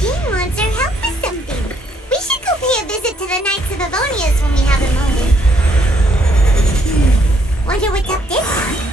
Jean wants our help with something. We should go pay a visit to the Knights of Favonius when we have a moment. Wonder what's up this time.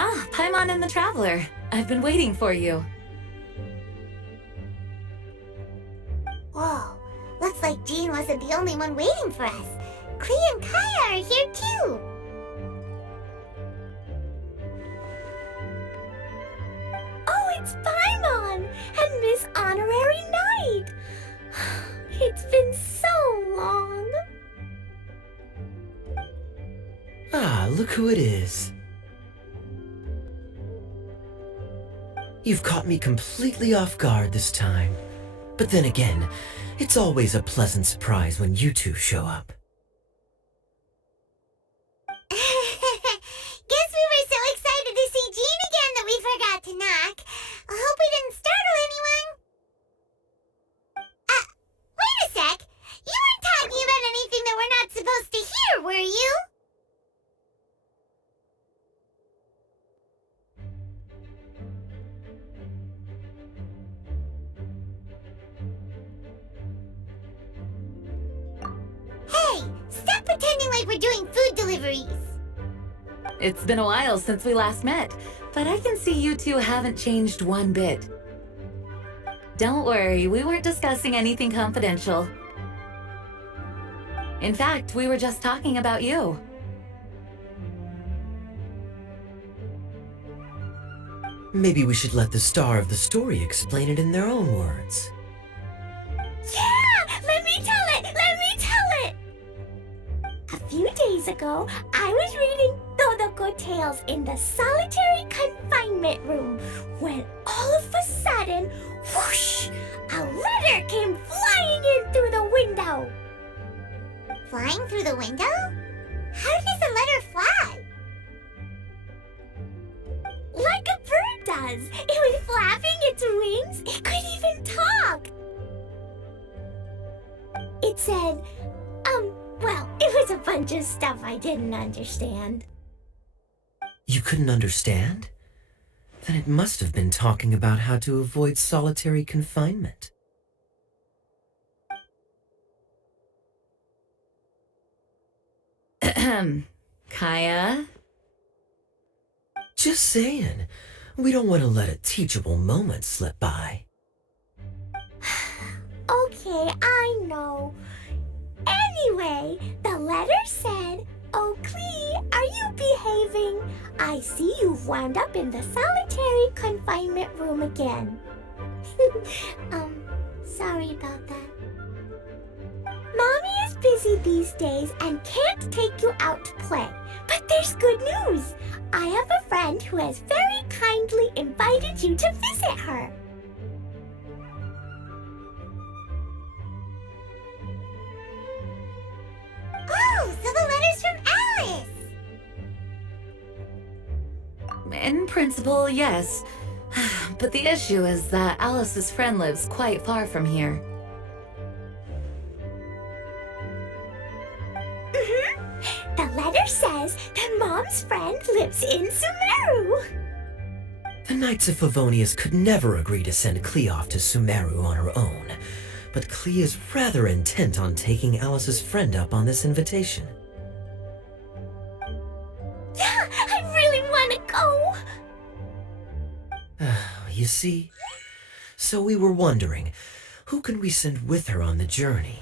Ah, Paimon and the Traveler. I've been waiting for you. Whoa, looks like Jean wasn't the only one waiting for us. Klee and Kaya are here too. Oh, it's Paimon and Miss Honorary Knight. It's been so long. Ah, look who it is. You've caught me completely off guard this time. But then again, it's always a pleasant surprise when you two show up. Guess we were so excited to see Jean again that we forgot to knock. I hope we didn't startle anyone. Wait a sec. You weren't talking about anything that we're not supposed to hear, were you? Hey, stop pretending like we're doing food deliveries. It's been a while since we last met, but I can see you two haven't changed one bit. Don't worry, we weren't discussing anything confidential. In fact, we were just talking about you. Maybe we should let the star of the story explain it in their own words. Yeah! Let me tell it! Let me tell it! A few days ago, I was reading Todo Tales in the solitary confinement room when all of a sudden, whoosh, a letter came flying in through the window. Flying through the window? How does a letter fly? Like a bird does. It was flapping its wings. It could even talk. It said, well, it was a bunch of stuff I didn't understand. You couldn't understand? Then it must have been talking about how to avoid solitary confinement. Kaya? Just saying. We don't want to let a teachable moment slip by. Okay, I know. Anyway, the letter said, "Oh, Klee, are you behaving? I see you've wound up in the solitary confinement room again." Sorry about that. Mommy is busy these days and can't take you out to play. But there's good news. I have a friend who has very kindly invited you to visit her. Oh, so the letter's from Alice! In principle, yes. But the issue is that Alice's friend lives quite far from here. The letter says that Mom's friend lives in Sumeru. The Knights of Favonius could never agree to send Klee off to Sumeru on her own, but Klee is rather intent on taking Alice's friend up on this invitation. Yeah, I really want to go. You see? So we were wondering, who can we send with her on the journey?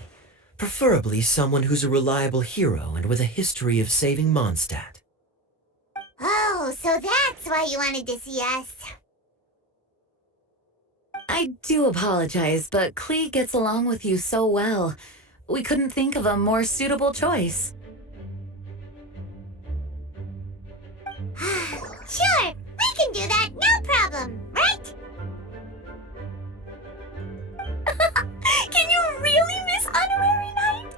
Preferably someone who's a reliable hero and with a history of saving Mondstadt. Oh, so that's why you wanted to see us. I do apologize, but Klee gets along with you so well. We couldn't think of a more suitable choice. Sure, we can do that, no problem, right? Can you really miss Honorary Knight?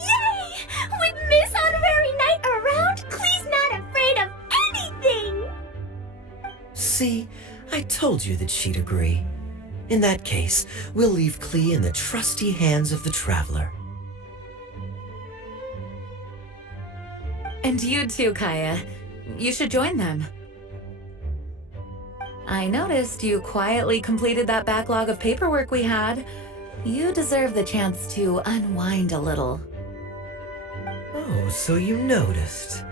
Yay! With Miss Honorary Knight around, Klee's not afraid of anything! See, I told you that she'd agree. In that case, we'll leave Klee in the trusty hands of the Traveler. And you too, Kaya. You should join them. I noticed you quietly completed that backlog of paperwork we had. You deserve the chance to unwind a little. Oh, so you noticed.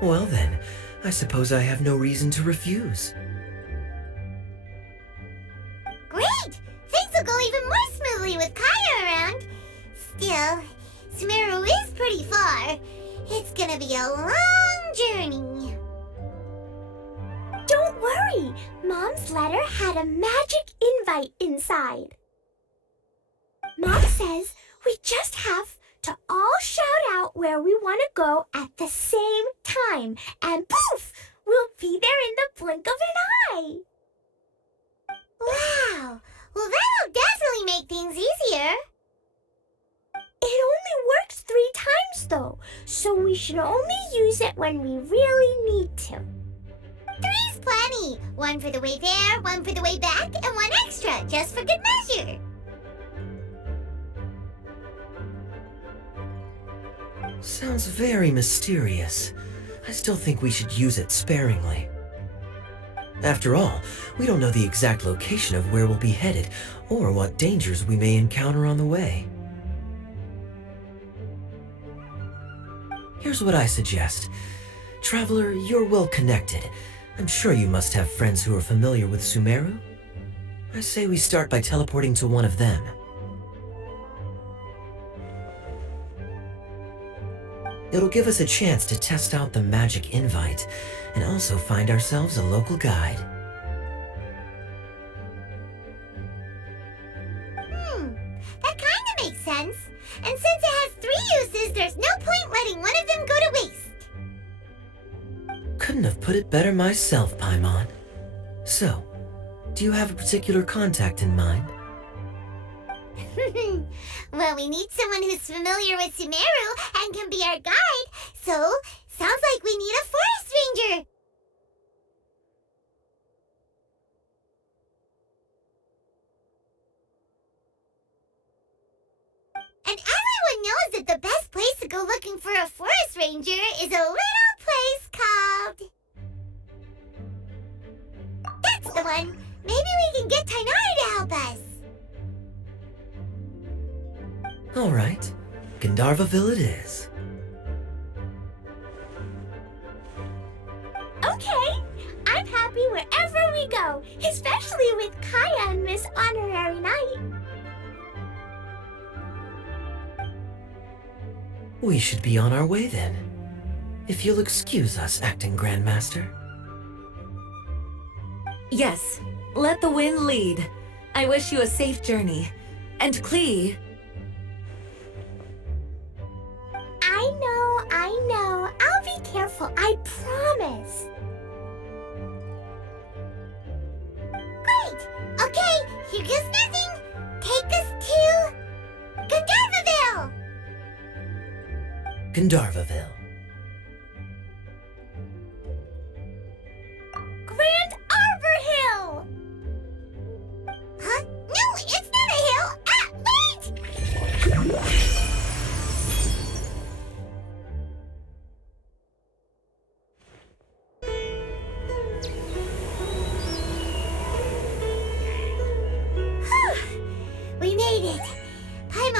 Well then, I suppose I have no reason to refuse. Great! Things will go even more smoothly with Kaya around. Still, Sumeru is pretty far. It's gonna be a long journey. Don't worry, Mom's letter had a magic invite inside. Mom says we just have to all shout out where we want to go at the same time, and poof, we'll be there in the blink of an eye. Wow! Well, that'll definitely make things easier. It only works 3 times though, so we should only use it when we really need to. 3's plenty. 1 for the way there, 1 for the way back, and 1 extra, just for good measure. Sounds very mysterious. I still think we should use it sparingly. After all, we don't know the exact location of where we'll be headed, or what dangers we may encounter on the way. Here's what I suggest. Traveler, you're well connected. I'm sure you must have friends who are familiar with Sumeru. I say we start by teleporting to one of them. It'll give us a chance to test out the magic invite, and also find ourselves a local guide. That kinda makes sense. And since it has 3 uses, there's no point letting one of them go to waste. Couldn't have put it better myself, Paimon. So, do you have a particular contact in mind? Well, we need someone who's familiar with Sumeru and can be our guide, so sounds like we need a forest ranger. And everyone knows that the best place to go looking for a forest ranger is a little place called... That's the one! Maybe we can get Tainari to help us. All right, Gandharvaville it is. Okay, I'm happy wherever we go, especially with Kaya and Miss Honorary Knight. We should be on our way then. If you'll excuse us, Acting Grandmaster. Yes, let the wind lead. I wish you a safe journey. And Klee... I know. I'll be careful, I promise. Great! Okay, here goes nothing. Take us to... Gandharvaville! Gandharvaville. Grand Arbor Hill! Huh? No, it's not a hill! Ah, wait!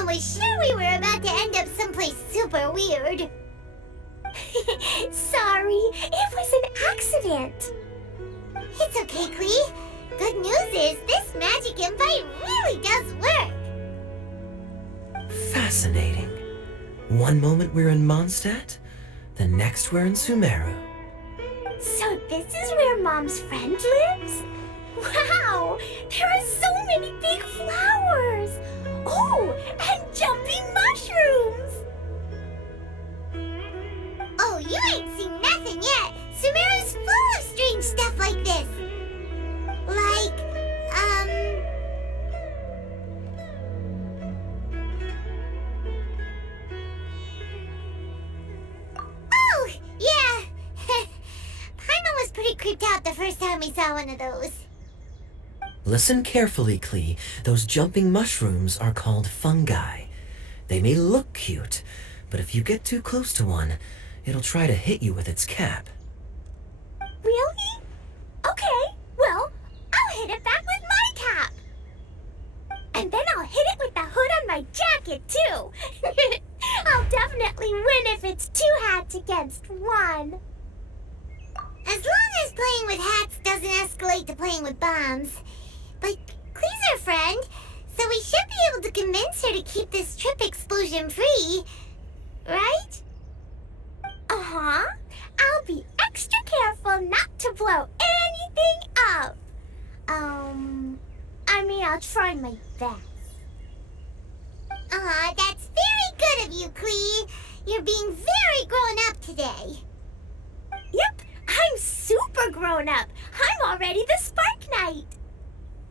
Paimon was sure we were about to end up someplace super weird. Sorry, it was an accident. It's okay, Klee. Good news is this magic invite really does work. Fascinating. One moment we're in Mondstadt, the next we're in Sumeru. So this is where Mom's friend lives? Wow, there are so many big flowers. Oh, and jumping mushrooms. Oh, you ain't seen nothing yet. Sumeru's full of strange stuff like this. Like, Oh, yeah. Paimon was pretty creeped out the first time we saw one of those. Listen carefully, Klee. Those jumping mushrooms are called fungi. They may look cute, but if you get too close to one, it'll try to hit you with its cap. Really? Okay, well, I'll hit it back with my cap. And then I'll hit it with the hood on my jacket, too. I'll definitely win if it's 2 hats against 1. As long as playing with hats doesn't escalate to playing with bombs. But Klee's our friend, so we should be able to convince her to keep this trip explosion-free, right? Uh-huh. I'll be extra careful not to blow anything up. I'll try my best. That's very good of you, Klee. You're being very grown up today. Yep, I'm super grown up. I'm already the Spark Knight.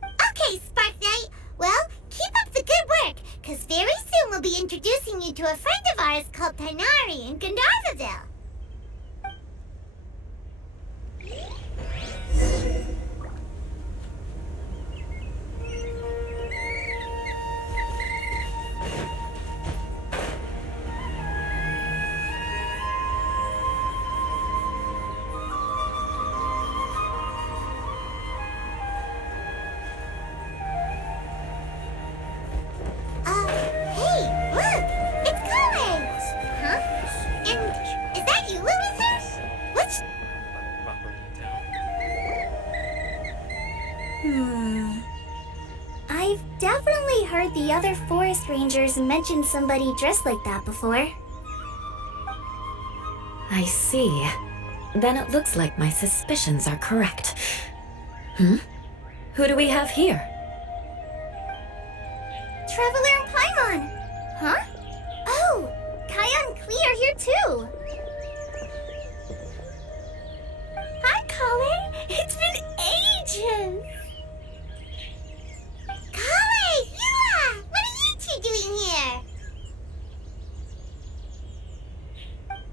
Okay, Spark Knight. Well, keep up the good work, because very soon we'll be introducing you to a friend of ours called Tighnari in Gandharvaville. Hey, look! It's Kale! Huh? And is that you with her? What's... I've definitely heard the other forest rangers mention somebody dressed like that before. I see. Then it looks like my suspicions are correct. Who do we have here? Traveler and Paimon! Huh? Oh, Kaya and Klee are here too! Hi, Kale! It's been ages! Kale! Yua! What are you two doing here?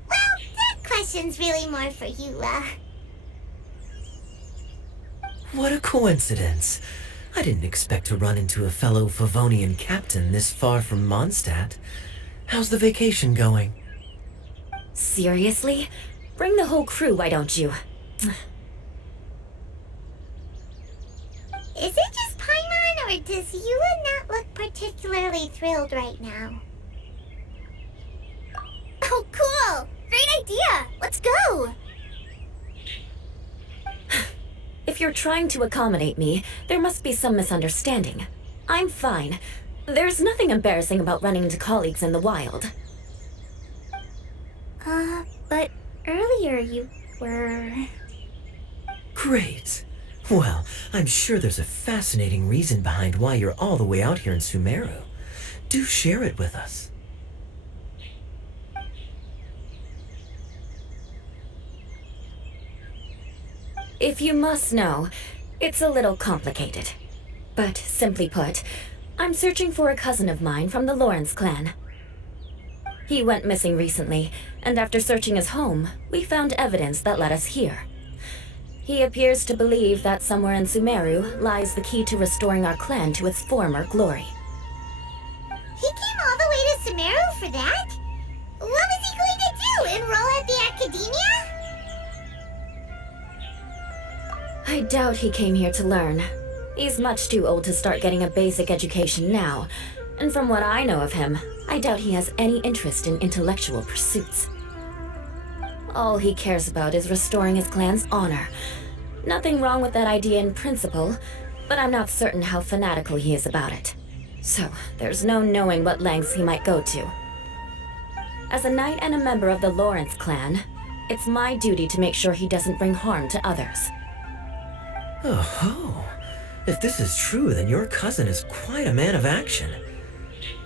Well, that question's really more for Yua. What a coincidence. I didn't expect to run into a fellow Favonian captain this far from Mondstadt. How's the vacation going? Seriously? Bring the whole crew, why don't you? Is it just Paimon, or does Yua not look particularly thrilled right now? Oh, cool! Great idea! Let's go! If you're trying to accommodate me, there must be some misunderstanding. I'm fine. There's nothing embarrassing about running into colleagues in the wild. But earlier you were... Great. Well, I'm sure there's a fascinating reason behind why you're all the way out here in Sumeru. Do share it with us. If you must know, it's a little complicated. But simply put, I'm searching for a cousin of mine from the Lawrence clan. He went missing recently, and after searching his home, we found evidence that led us here. He appears to believe that somewhere in Sumeru lies the key to restoring our clan to its former glory. He came all the way to Sumeru for that? What was he going to do, enroll at the academia? I doubt he came here to learn. He's much too old to start getting a basic education now, And from what I know of him, I doubt he has any interest in intellectual pursuits. All he cares about is restoring his clan's honor. Nothing wrong with that idea in principle, but I'm not certain how fanatical he is about it. So, there's no knowing what lengths he might go to. As a knight and a member of the Lawrence clan, it's my duty to make sure he doesn't bring harm to others. Oh, if this is true, then your cousin is quite a man of action.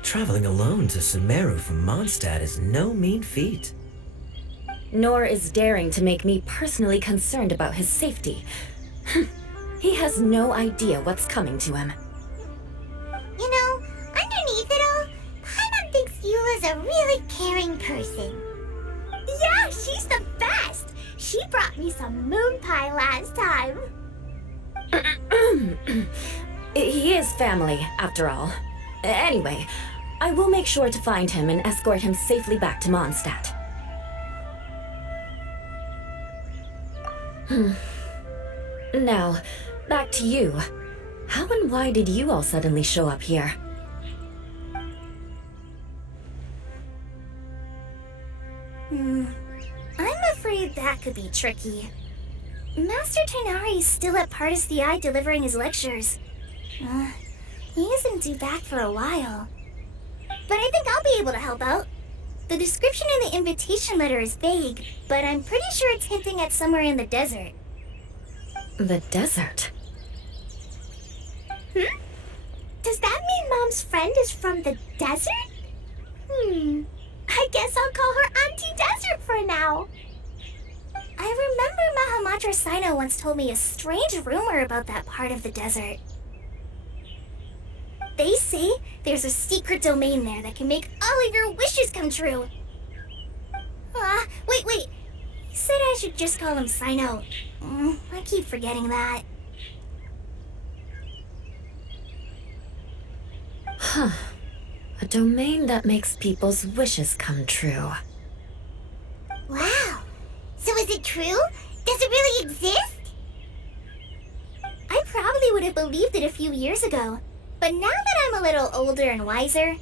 Traveling alone to Sumeru from Mondstadt is no mean feat. Nor is daring to make me personally concerned about his safety. He has no idea what's coming to him. You know, underneath it all, Paimon thinks Eula's a really caring person. Yeah, she's the best! She brought me some moon pie last time. He is family, after all. Anyway, I will make sure to find him and escort him safely back to Mondstadt. Now, back to you. How and why did you all suddenly show up here? I'm afraid that could be tricky. Master Tighnari is still at Paradis the Eye delivering his lectures. He isn't due back for a while. But I think I'll be able to help out. The description in the invitation letter is vague, but I'm pretty sure it's hinting at somewhere in the desert. The desert? Does that mean Mom's friend is from the desert? I guess I'll call her Auntie Desert for now. I remember Mahamatra Sino once told me a strange rumor about that part of the desert. They say there's a secret domain there that can make all of your wishes come true. Wait. He said I should just call him Sino. I keep forgetting that. Huh. A domain that makes people's wishes come true. Wow. So is it true? Does it really exist? I probably would have believed it a few years ago. But now that I'm a little older and wiser,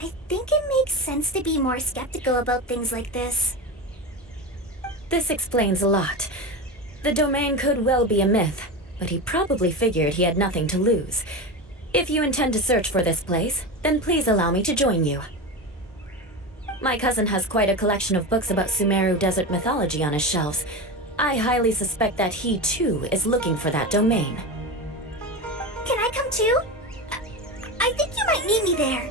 I think it makes sense to be more skeptical about things like this. This explains a lot. The domain could well be a myth, but he probably figured he had nothing to lose. If you intend to search for this place, then please allow me to join you. My cousin has quite a collection of books about Sumeru desert mythology on his shelves. I highly suspect that he, too, is looking for that domain. Can I come too? I think you might need me there.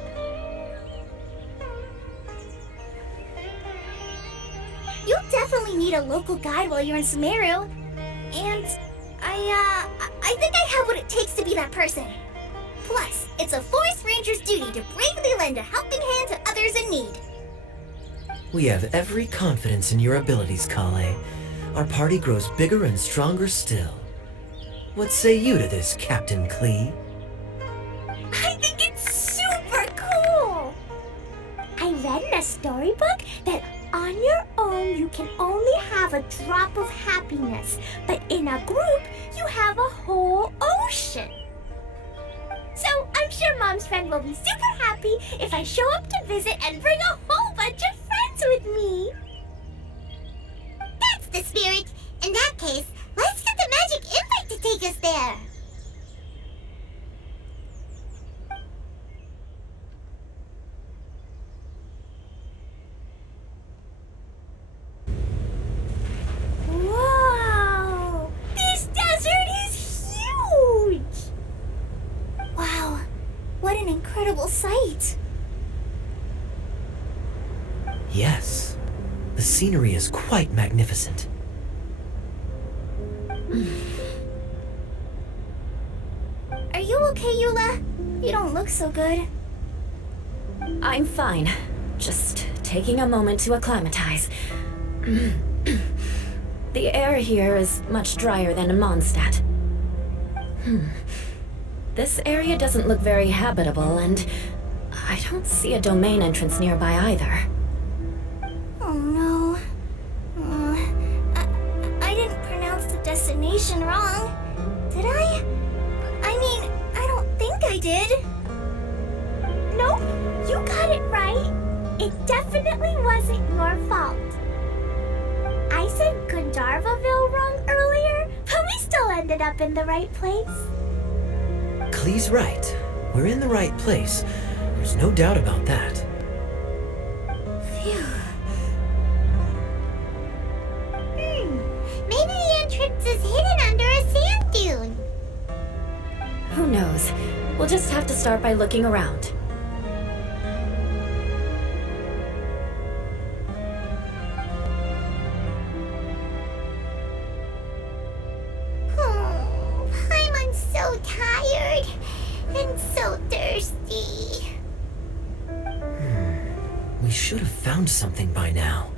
You'll definitely need a local guide while you're in Sumeru. And I think I have what it takes to be that person. Plus, it's a forest ranger's duty to bravely lend a helping hand to others in need. We have every confidence in your abilities, Kale. Our party grows bigger and stronger still. What say you to this, Captain Klee? I think it's super cool! I read in a storybook that on your own you can only have a drop of happiness, but in a group you have a whole ocean. So I'm sure Mom's friend will be super happy if I show up to visit and bring a whole bunch of friends with me. That's the spirit. In that case, let's get the magic impact to take us there. Whoa! This desert is huge! Wow, what an incredible sight! Yes, the scenery is quite magnificent. Are you okay, Eula? You don't look so good. I'm fine. Just taking a moment to acclimatize. The air here is much drier than in Mondstadt. This area doesn't look very habitable, and I don't see a domain entrance nearby either. Oh no. I didn't pronounce the destination wrong, did I? I mean, I don't think I did. Nope, you got it right. It definitely wasn't your fault. I said Gandharvaville wrong earlier, but we still ended up in the right place. Klee's right. We're in the right place. There's no doubt about that. Phew. Maybe the entrance is hidden under a sand dune. Who knows? We'll just have to start by looking around. I'm so tired and so thirsty. We should have found something by now.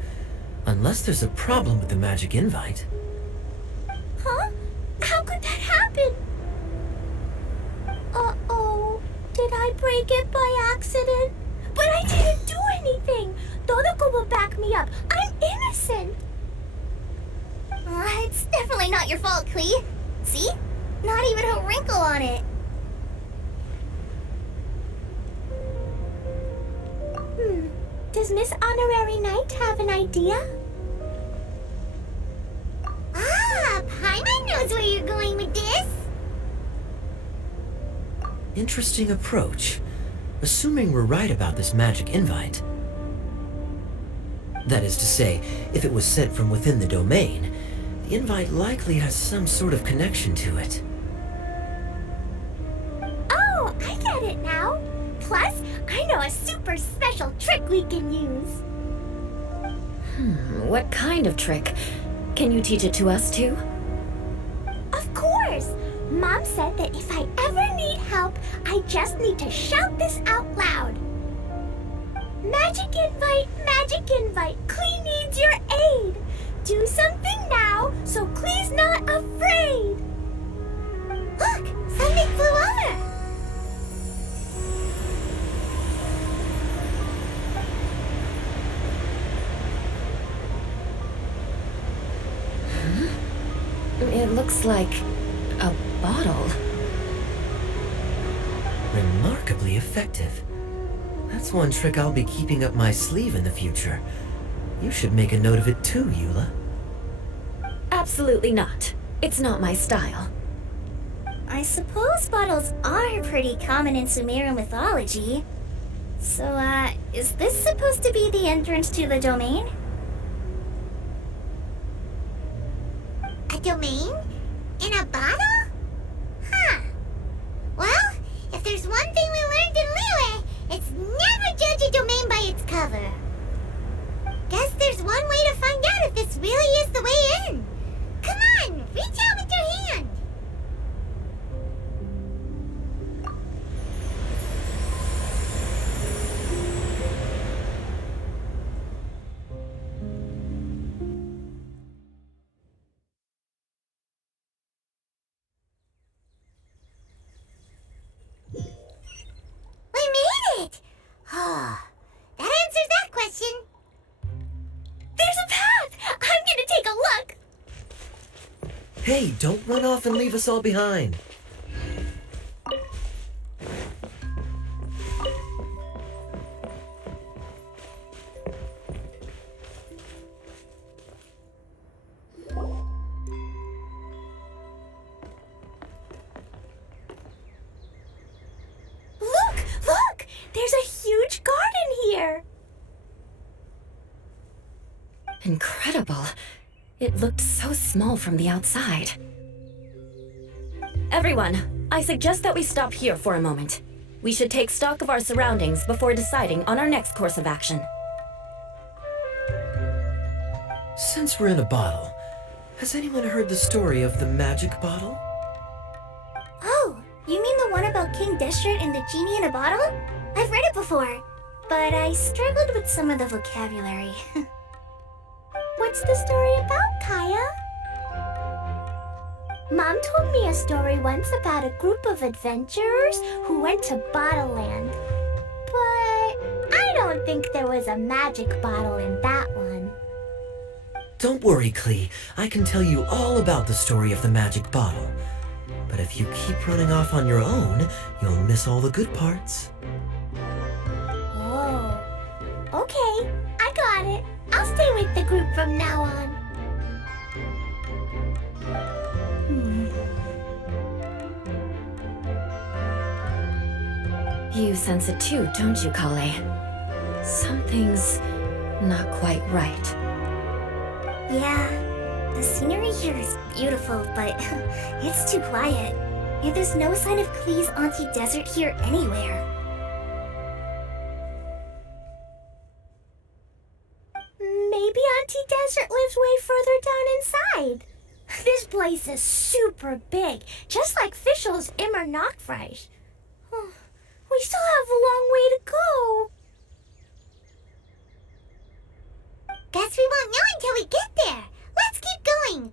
Unless there's a problem with the magic invite. Huh? How could that happen? Uh-oh. Did I break it by accident? But I didn't do anything. Todoko will back me up. I'm innocent. It's definitely not your fault, Klee. See? Not even a wrinkle on it. Does Miss Honorary Knight have an idea? Paimon knows where you're going with this. Interesting approach. Assuming we're right about this magic invite. That is to say, if it was sent from within the domain, the invite likely has some sort of connection to it. Oh, I get it now. Plus, I know a super special trick we can use. What kind of trick? Can you teach it to us too? Of course! Mom said that if I ever need help, I just need to shout this out loud. Magic invite, Klee needs your aid. Do something now so Klee's not afraid. Look, something flew over. It looks like a bottle. Remarkably effective. That's one trick I'll be keeping up my sleeve in the future. You should make a note of it too, Eula. Absolutely not. It's not my style. I suppose bottles are pretty common in Sumeran mythology. So, is this supposed to be the entrance to the domain? A domain? In a bottle? Huh. Well, if there's one thing we learned in Liyue, it's never judge a domain by its cover. Guess there's one way to find out if this really is the way in. Come on, reach out with your hand. We made it! That answers that question. There's a path! I'm gonna take a look! Hey, don't run off and leave us all behind. Look! There's a huge garden here! Incredible. It looked so small from the outside. Everyone, I suggest that we stop here for a moment. We should take stock of our surroundings before deciding on our next course of action. Since we're in a bottle, has anyone heard the story of the magic bottle? Oh, you mean the one about King Destret and the genie in a bottle? I've read it before, but I struggled with some of the vocabulary. What's the story about, Kaya? Mom told me a story once about a group of adventurers who went to Bottle Land. But I don't think there was a magic bottle in that one. Don't worry, Klee. I can tell you all about the story of the magic bottle. But if you keep running off on your own, you'll miss all the good parts. with the group from now on. You sense it too, don't you, Kale? Something's not quite right. Yeah, the scenery here is beautiful, but it's too quiet. And there's no sign of Klee's Auntie Desert here anywhere. Maybe Auntie Desert lives way further down inside. This place is super big, just like Fischl's Immer Nachtreich. We still have a long way to go. Guess we won't know until we get there. Let's keep going.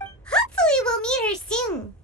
Hopefully we'll meet her soon.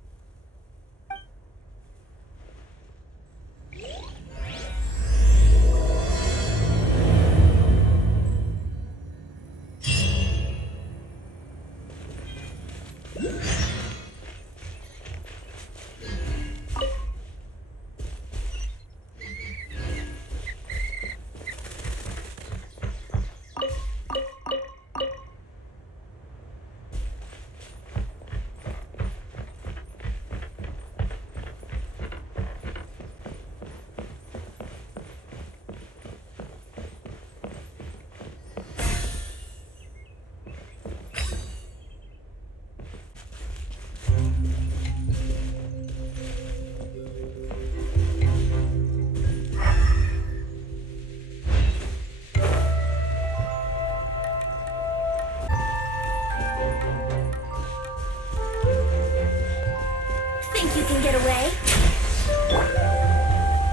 Think you can get away?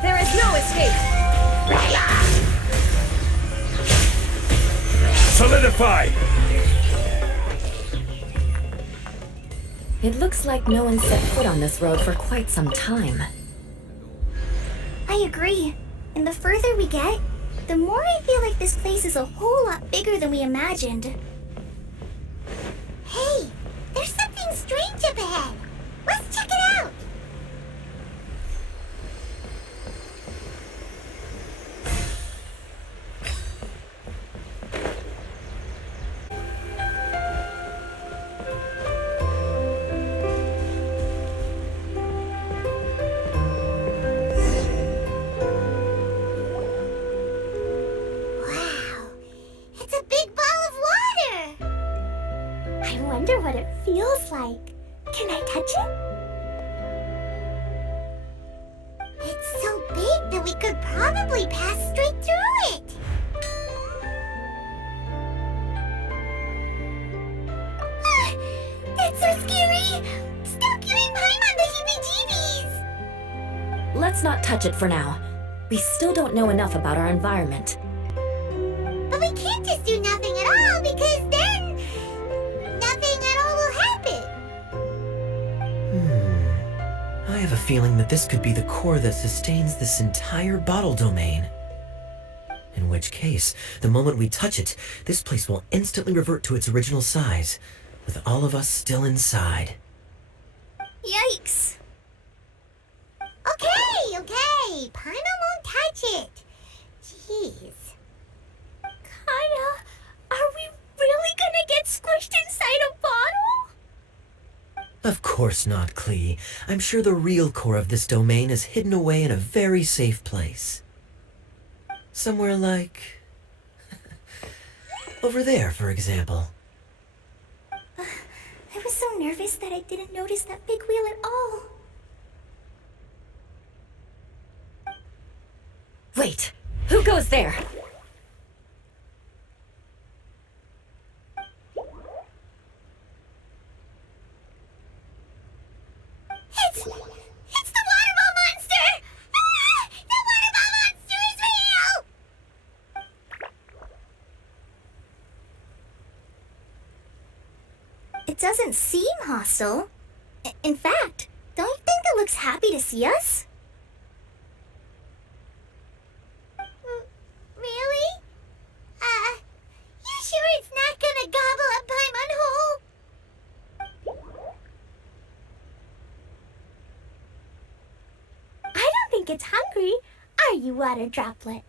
There is no escape! Solidify! It looks like no one set foot on this road for quite some time. I agree. And the further we get, the more I feel like this place is a whole lot bigger than we imagined. Hey, there's something strange up ahead. Let's check it out. Wow, it's a big ball of water. I wonder what it feels like. Can I touch it? It's so big that we could probably pass straight through it. That's so scary. Stop giving Paimon the heebie-jeebies. Let's not touch it for now. We still don't know enough about our environment. But we can't just do nothing at all because then nothing at all will happen. I have a feeling that this could be the core that sustains this entire bottle domain. In which case, the moment we touch it, this place will instantly revert to its original size, with all of us still inside. Yikes! Okay. Paimon won't touch it. Jeez. Kaya, are we really gonna get squished inside a bottle? Of course not, Klee. I'm sure the real core of this domain is hidden away in a very safe place. Somewhere like... over there, for example. I was so nervous that I didn't notice that big wheel at all. Wait, who goes there? It's the waterball monster! Ah! The waterball monster is real! It doesn't seem hostile. In fact, don't you think it looks happy to see us? Really? You sure it's not gonna gobble up Paimon whole? I don't think it's hungry. Are you, water droplet?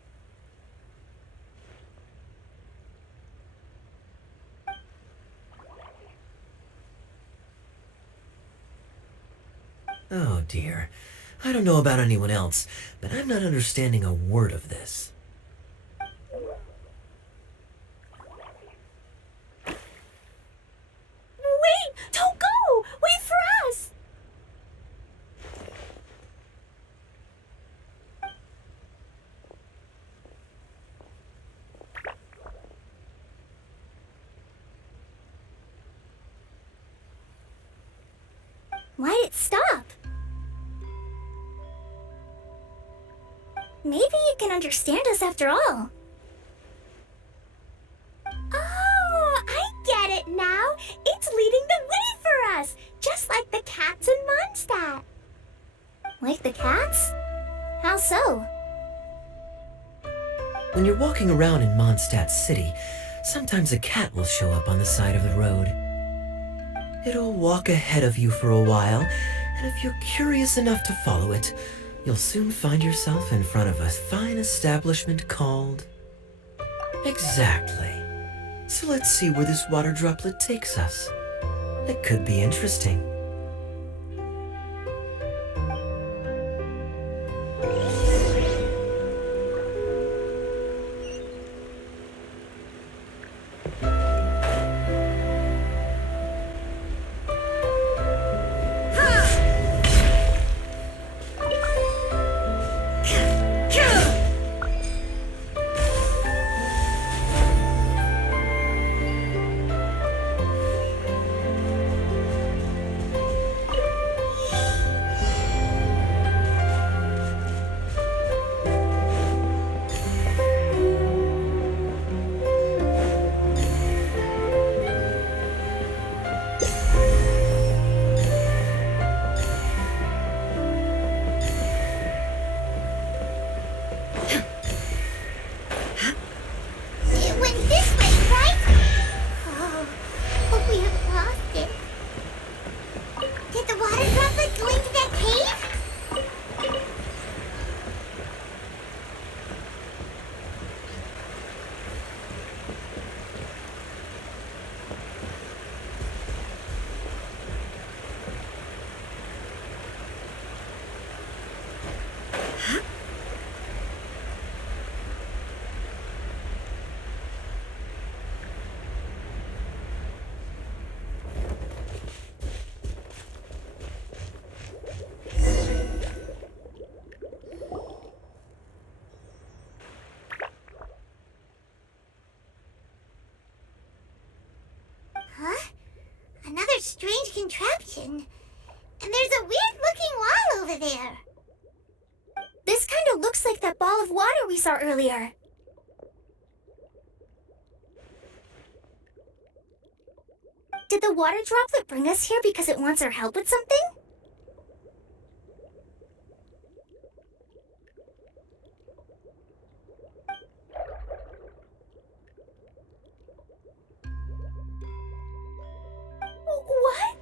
Oh dear. I don't know about anyone else, but I'm not understanding a word of this. Wait! Don't go! Wait for us! Why'd it stop? Maybe it can understand us after all. Oh, I get it now. It's leading the way for us, just like the cats in Mondstadt. Like the cats? How so? When you're walking around in Mondstadt City, sometimes a cat will show up on the side of the road. It'll walk ahead of you for a while, and if you're curious enough to follow it, you'll soon find yourself in front of a fine establishment called... Exactly. So let's see where this water droplet takes us. It could be interesting. Strange contraption. And there's a weird-looking wall over there. This kind of looks like that ball of water we saw earlier. Did the water droplet bring us here because it wants our help with something? What?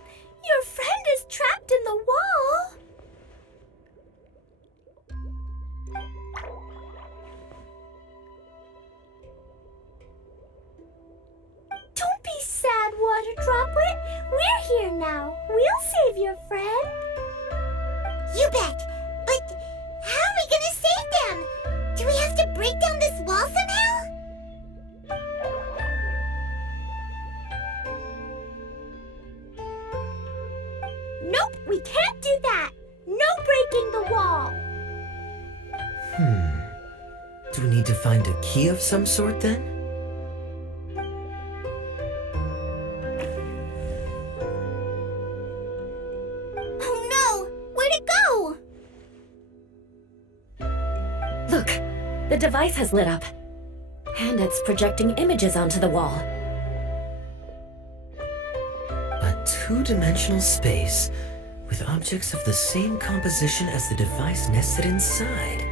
Your friend is trapped in the wall? Don't be sad, Water Droplet. We're here now. We'll save your friend. You bet. But how are we gonna save them? Do we have to break down this wall somehow? Nope, we can't do that. No breaking the wall. Do we need to find a key of some sort then? Oh no! Where'd it go? Look, the device has lit up. And it's projecting images onto the wall. A two-dimensional space with objects of the same composition as the device nested inside.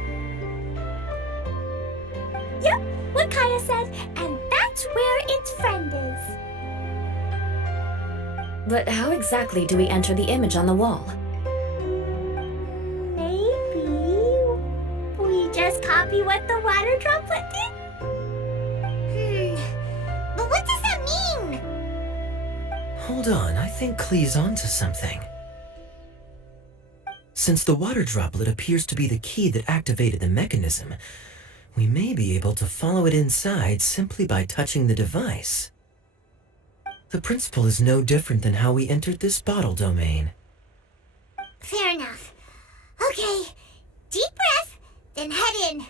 Yep, what Kaya said, and that's where its friend is. But how exactly do we enter the image on the wall? Maybe we just copy what the water droplet did? But what does that mean? Hold on, I think Klee's onto something. Since the water droplet appears to be the key that activated the mechanism, we may be able to follow it inside simply by touching the device. The principle is no different than how we entered this bottle domain. Fair enough. Okay, deep breath, then head in.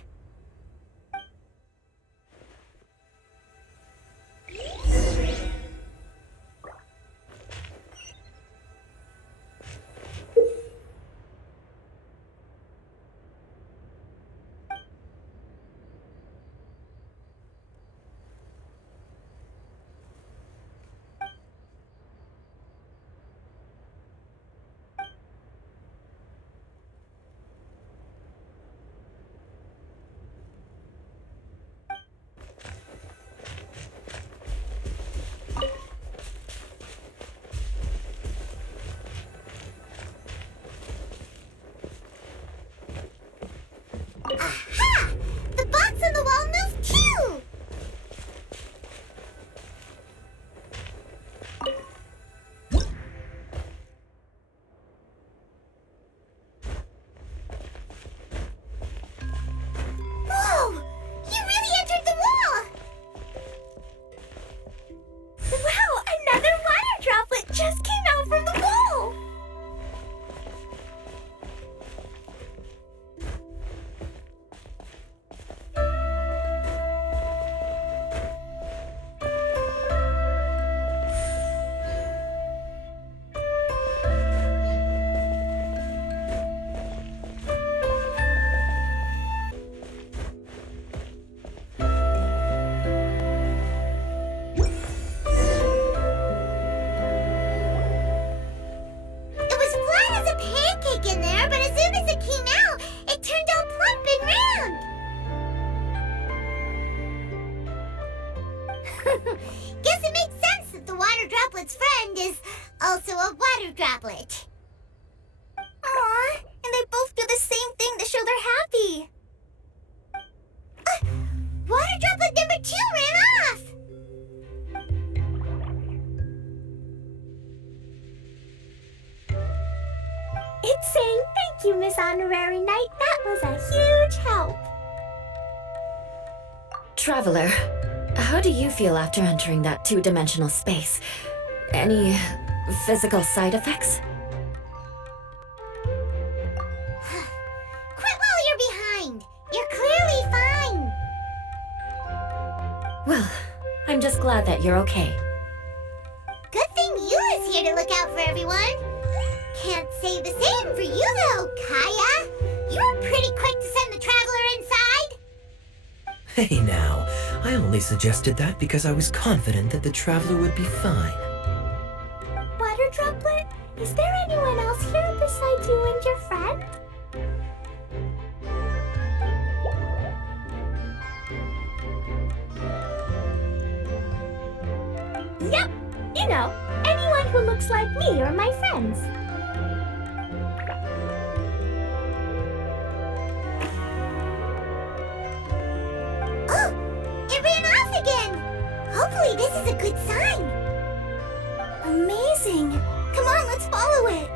Aha! The box on the wall moved too! Whoa! You really entered the wall! Wow, another water droplet just came out from the wall! It was flat as a pancake in there, but as soon as it came out, it turned all plump and round. Guess it makes sense that the water droplet's friend is also a water droplet. Aw, and they both do the same thing to show they're happy. Water droplet number 2 ran off! It's saying thank you, Miss Honorary Knight. That was a huge help. Traveler, how do you feel after entering that two-dimensional space? Any physical side effects? Quit while you're behind! You're clearly fine! Well, I'm just glad that you're okay. Good thing Eula's here to look out for everyone. Can't say the same for you though, Kaya. You were pretty quick to send the traveler inside. Hey now, I only suggested that because I was confident that the traveler would be fine. Water droplet, is there anyone else here besides you and your friend? Yep, you know, anyone who looks like me or my friends. Oh, it ran off again. Hopefully this is a good sign. Amazing. Come on, let's follow it.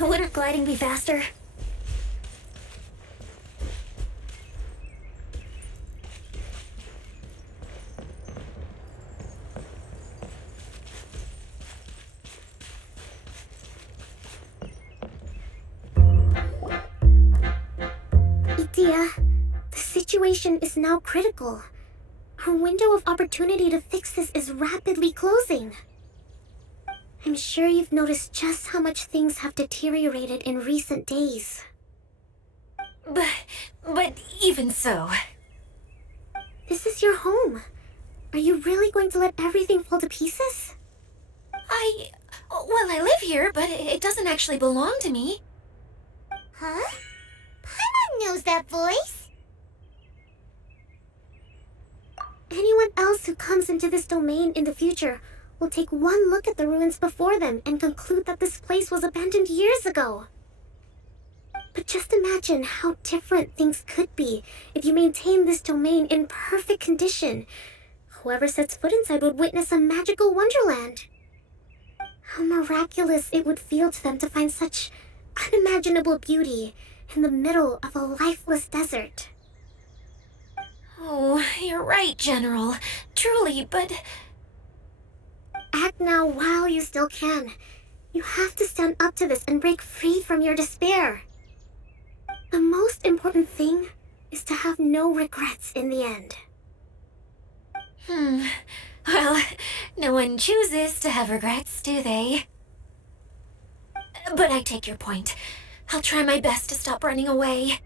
Wouldn't gliding be faster? Idea, the situation is now critical. Our window of opportunity to fix this is rapidly closing. I'm sure you've noticed just how much things have deteriorated in recent days. But even so... This is your home. Are you really going to let everything fall to pieces? Well, I live here, but it doesn't actually belong to me. Huh? Paimon knows that voice. Anyone else who comes into this domain in the future will take one look at the ruins before them and conclude that this place was abandoned years ago. But just imagine how different things could be if you maintain this domain in perfect condition. Whoever sets foot inside would witness a magical wonderland. How miraculous it would feel to them to find such unimaginable beauty in the middle of a lifeless desert. Oh, you're right, General. Truly, but... Act now while you still can. You have to stand up to this and break free from your despair. The most important thing is to have no regrets in the end. Well, no one chooses to have regrets, do they? But I take your point. I'll try my best to stop running away.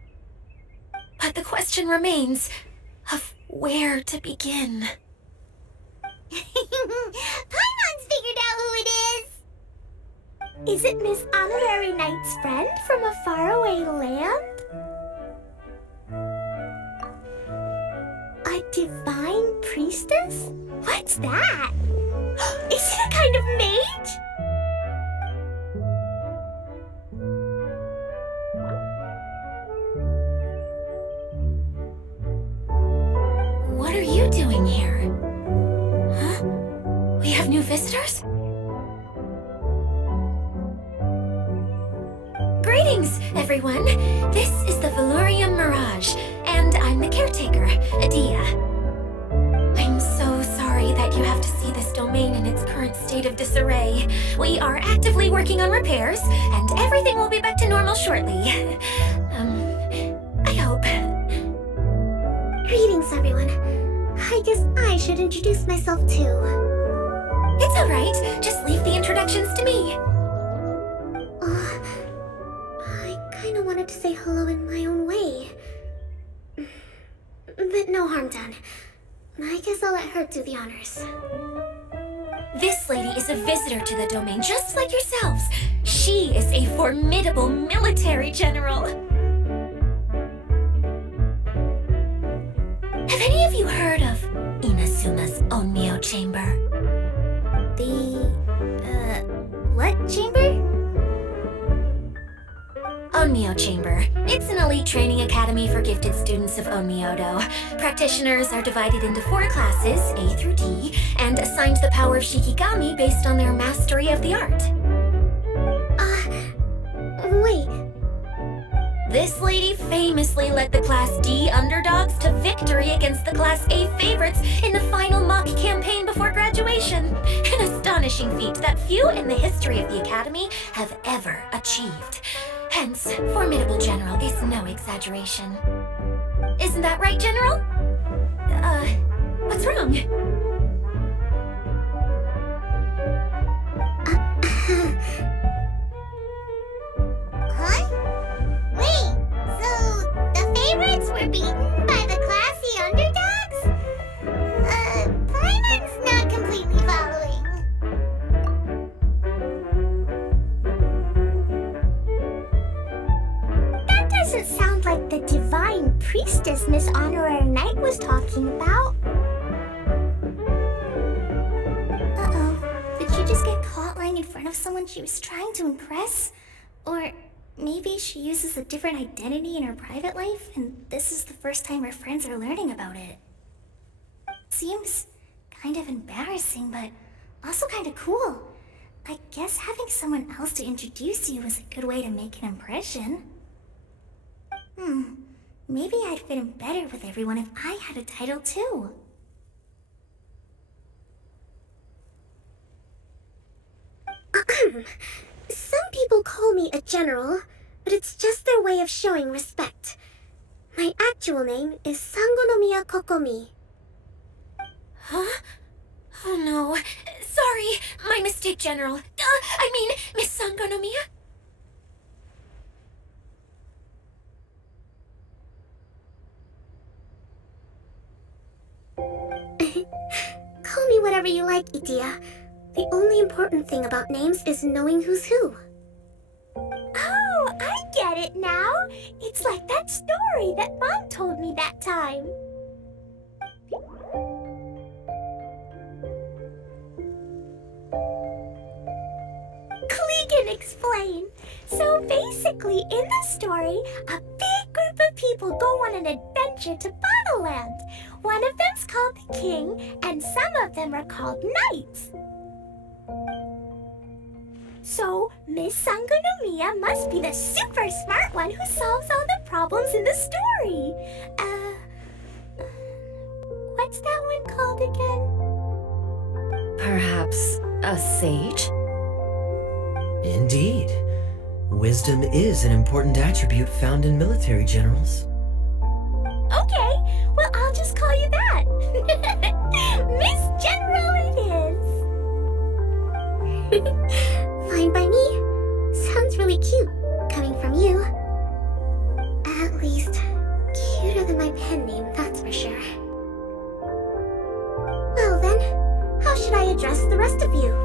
But the question remains of where to begin. Paimon's figured out who it is. Is it Miss Honorary Knight's friend from a faraway land? A divine priestess? What's that? Is it a kind of mage? What are you doing here? Huh? We have new visitors? Greetings, everyone. This is the Valurium Mirage, and I'm the caretaker, Adia. I'm so sorry that you have to see this domain in its current state of disarray. We are actively working on repairs, and everything will be back to normal shortly. I hope. Greetings, everyone. I guess I should introduce myself too. It's all right. Just leave the introductions to me. I kind of wanted to say hello in my own way. But no harm done. I guess I'll let her do the honors. This lady is a visitor to the domain, just like yourselves. She is a formidable military general. Have any of you heard of Inasuma's Onmyo Chamber? What chamber? Onmyo Chamber. It's an elite training academy for gifted students of Onmyodo. Practitioners are divided into 4 classes, A through D, and assigned the power of Shikigami based on their mastery of the art. Wait. This lady famously led the Class D underdogs to victory against the Class A favorites in the final mock campaign before graduation. An astonishing feat that few in the history of the Academy have ever achieved. Hence, formidable general is no exaggeration. Isn't that right, General? What's wrong? Huh? Wait, so the favorites were beaten by the classy underdogs? Paimon's not completely following. That doesn't sound like the divine priestess Miss Honorary Knight was talking about. Uh-oh. Did she just get caught lying in front of someone she was trying to impress? Or maybe she uses a different identity in her private life, and this is the first time her friends are learning about it. Seems kind of embarrassing, but also kind of cool. I guess having someone else to introduce you is a good way to make an impression. Maybe I'd fit in better with everyone if I had a title too. Some people call me a general, but it's just their way of showing respect. My actual name is Sangonomiya Kokomi. Huh? Oh no. Sorry, my mistake, General. I mean, Miss Sangonomiya? Call me whatever you like, Itia. The only important thing about names is knowing who's who. Oh, I get it now. It's like that story that Mom told me that time. Klee can explain. So basically, in the story, a big group of people go on an adventure to Bottleland. One of them's called the King, and some of them are called Knights. So, Miss Sangonomiya must be the super smart one who solves all the problems in the story. What's that one called again? Perhaps a sage? Indeed. Wisdom is an important attribute found in military generals. Okay, well, I'll just call you that. Miss General it is. Fine by me. Sounds really cute, coming from you. At least, cuter than my pen name, that's for sure. Well then, how should I address the rest of you?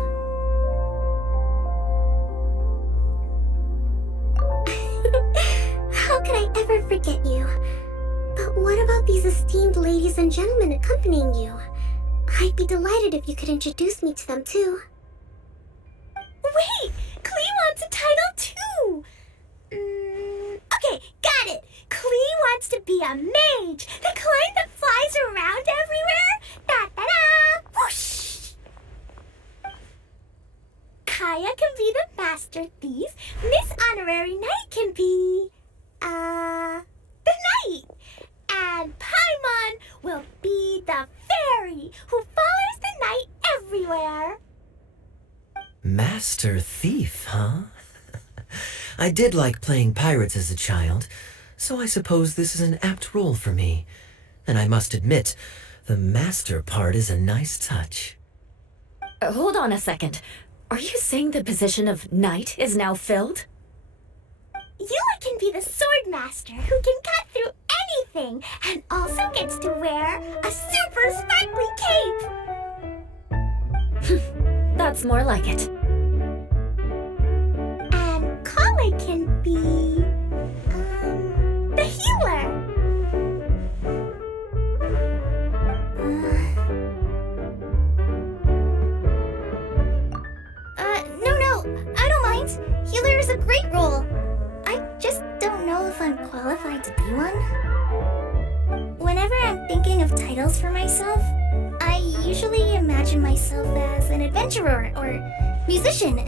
How could I ever forget you? But what about these esteemed ladies and gentlemen accompanying you? I'd be delighted if you could introduce me to them too. Wait, Klee wants a title too. Okay, got it. Klee wants to be a mage, the kind that flies around everywhere. Da-da-da! Whoosh! Kaya can be the master thief. Miss Honorary Knight can be, the knight. And Paimon will be the fairy who follows the knight everywhere. Master Thief, huh? I did like playing pirates as a child, so I suppose this is an apt role for me. And I must admit, the master part is a nice touch. Hold on a second. Are you saying the position of knight is now filled? Yula can be the sword master who can cut through anything and also gets to wear a super sparkly cape. That's more like it. And Kale can be, the healer. No, I don't mind. Healer is a great role. I just don't know if I'm qualified to be one. Whenever I'm thinking of titles for myself, I usually imagine myself as an adventurer or musician.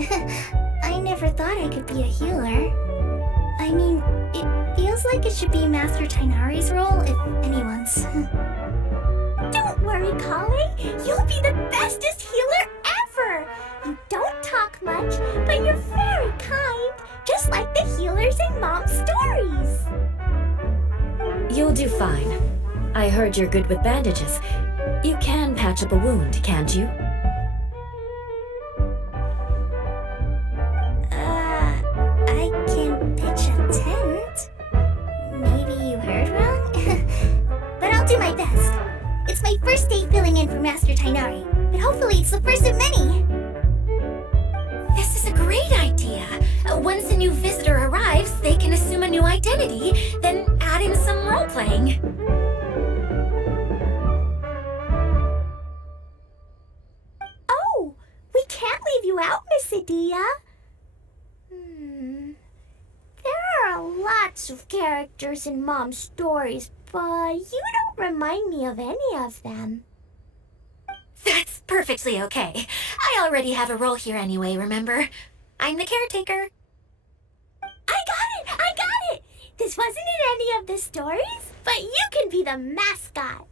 I never thought I could be a healer. I mean, it feels like it should be Master Tainari's role, if anyone's. Don't worry, Kale. You'll be the bestest healer ever. You don't talk much, but you're very kind, just like the healers in Mom's stories. You'll do fine. I heard you're good with bandages. You can patch up a wound, can't you? I can pitch a tent. Maybe you heard wrong? But I'll do my best. It's my first day filling in for Master Tainari, but hopefully it's the first of many. This is a great idea. Once a new visitor arrives, they can assume a new identity, then add in some role-playing. Oh, we can't leave you out, Miss Adia. There are lots of characters in Mom's stories, but you don't remind me of any of them. That's perfectly okay. I I already have a role here anyway, remember? I'm the caretaker. I got it! This wasn't in any of the stories, but you can be the mascot.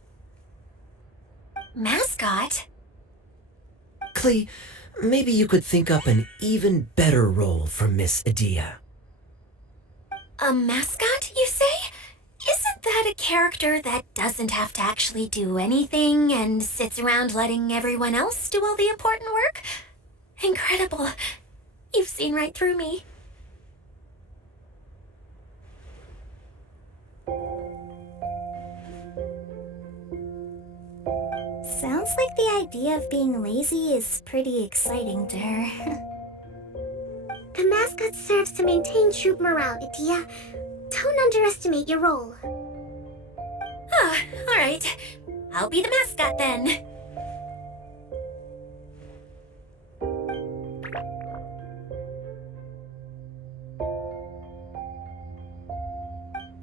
Mascot? Klee, maybe you could think up an even better role for Miss Adia. A mascot, you say? Isn't that a character that doesn't have to actually do anything and sits around letting everyone else do all the important work? Incredible. You've seen right through me. Sounds like the idea of being lazy is pretty exciting to her. The mascot serves to maintain troop morale, Adia. Don't underestimate your role. Ah, alright. I'll be the mascot then.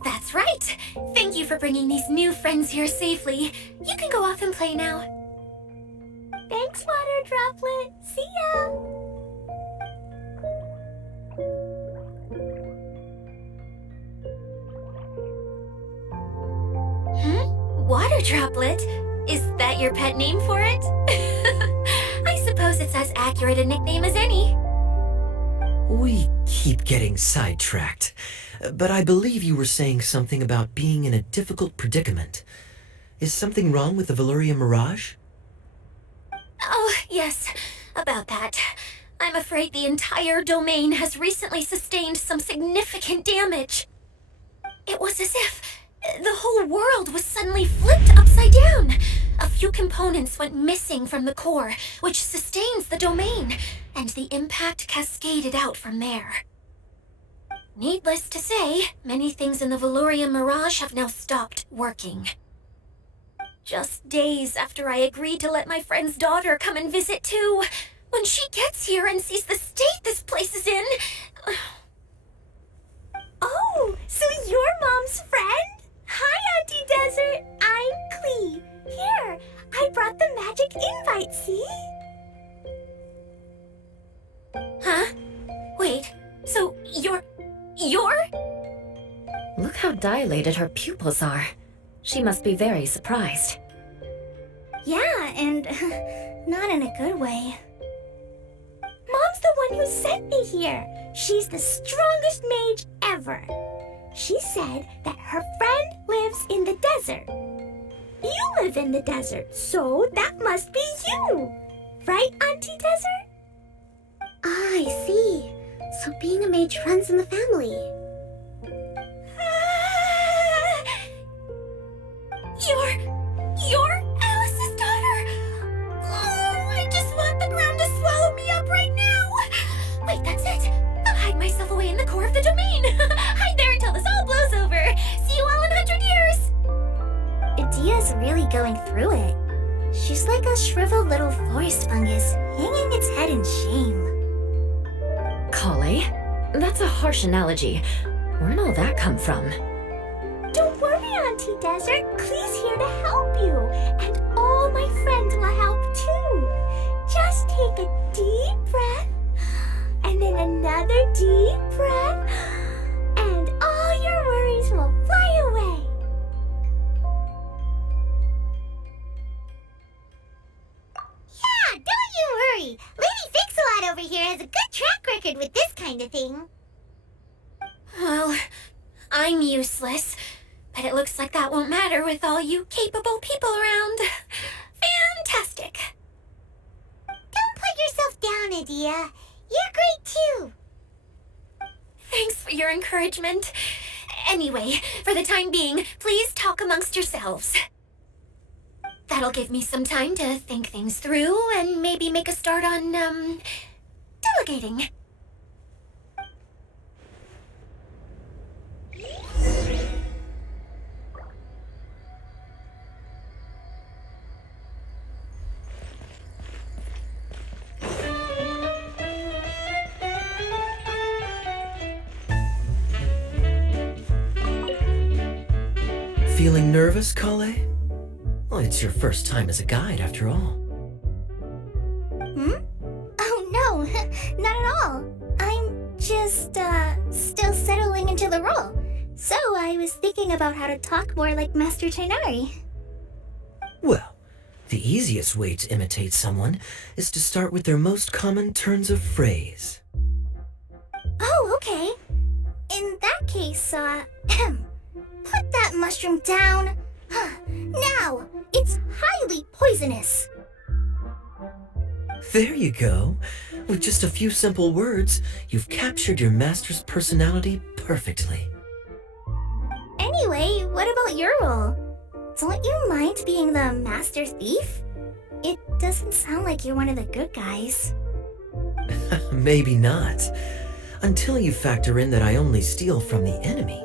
That's right. Thank you for bringing these new friends here safely. You can go off and play now. Thanks, Water Droplet. See ya! Water Droplet? Is that your pet name for it? I suppose it's as accurate a nickname as any. We keep getting sidetracked, but I believe you were saying something about being in a difficult predicament. Is something wrong with the Valyria Mirage? Oh, yes, about that. I'm afraid the entire domain has recently sustained some significant damage. It was as if the whole world was suddenly flipped upside down. A few components went missing from the core, which sustains the domain, and the impact cascaded out from there. Needless to say, many things in the Valyria Mirage have now stopped working. Just days after I agreed to let my friend's daughter come and visit too, when she gets here and sees the state this place is in... Oh, so you're Mom's friend? Hi, Auntie Desert. I'm Klee. Here, I brought the magic invite, see? Huh? Wait, so you're... Look how dilated her pupils are. She must be very surprised. Yeah, and not in a good way. Mom's the one who sent me here. She's the strongest mage ever. She said that her friend lives in the desert. You live in the desert, so that must be you. Right, Auntie Desert? Ah, I see. So being a mage runs in the family. You're Alice's daughter? Oh, I just want the ground to swallow me up right now. Wait, that's it. I'll hide myself away in the core of the domain. Hide there until this all blows over. See you all in 100 years. Adia's really going through it. She's like a shriveled little forest fungus, hanging its head in shame. Kale? That's a harsh analogy. Where'd all that come from? Don't worry, Auntie Desert. Klee's here to help you. And all my friends will help too. Just take a deep breath. And then another deep breath. And all your worries will fly away. Yeah, don't you worry. Lady Fix-A-Lot over here has a good track record with this kind of thing. Well, I'm useless. But it looks like that won't matter with all you capable people around. Fantastic. Don't put yourself down, Adia. You're great too. Thanks for your encouragement. Anyway, for the time being, please talk amongst yourselves. That'll give me some time to think things through and maybe make a start on, delegating. Feeling nervous, Kale? Well, it's your first time as a guide, after all. the role. So I was thinking about how to talk more like Master Tainari. Well, the easiest way to imitate someone is to start with their most common turns of phrase. Oh, okay. In that case, put that mushroom down. Now, it's highly poisonous. There you go. With just a few simple words, you've captured your master's personality perfectly. Anyway, what about your role? Don't you mind being the master thief? It doesn't sound like you're one of the good guys. Maybe not. Until you factor in that I only steal from the enemy.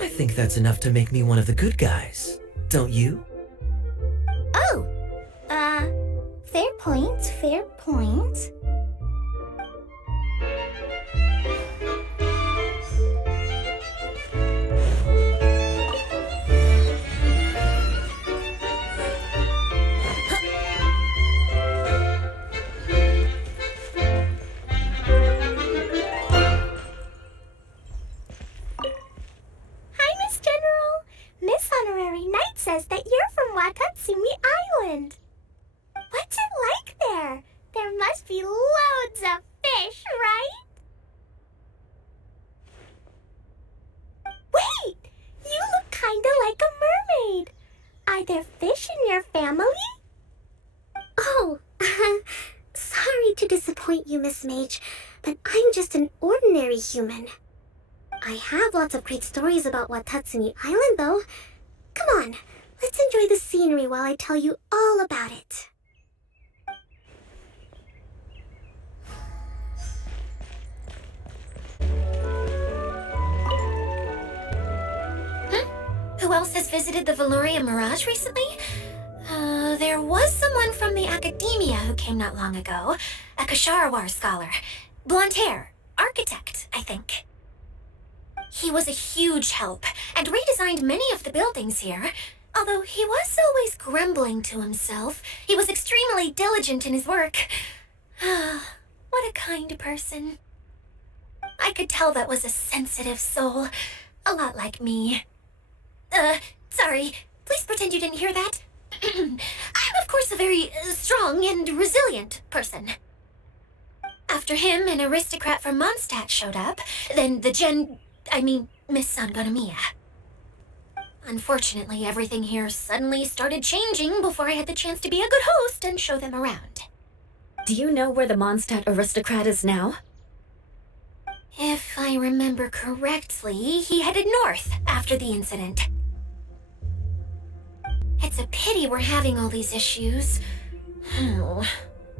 I think that's enough to make me one of the good guys, don't you? Oh, fair point, fair point. Says that you're from Watatsumi Island. What's it like there? There must be loads of fish, right? Wait! You look kinda like a mermaid. Are there fish in your family? Oh, sorry to disappoint you, Miss Mage, but I'm just an ordinary human. I have lots of great stories about Watatsumi Island, though. Come on, let's enjoy the scenery while I tell you all about it. Who else has visited the Veloria Mirage recently? There was someone from the academia who came not long ago. A Kasharawar scholar. Blonde hair. Architect, I think. He was a huge help, and redesigned many of the buildings here. Although he was always grumbling to himself, he was extremely diligent in his work. What a kind person. I could tell that was a sensitive soul. A lot like me. Sorry. Please pretend you didn't hear that. I'm, of course, a very strong and resilient person. After him, an aristocrat from Mondstadt showed up. Then Miss Sangonomiya. Unfortunately, everything here suddenly started changing before I had the chance to be a good host and show them around. Do you know where the Mondstadt aristocrat is now? If I remember correctly, he headed north after the incident. It's a pity we're having all these issues.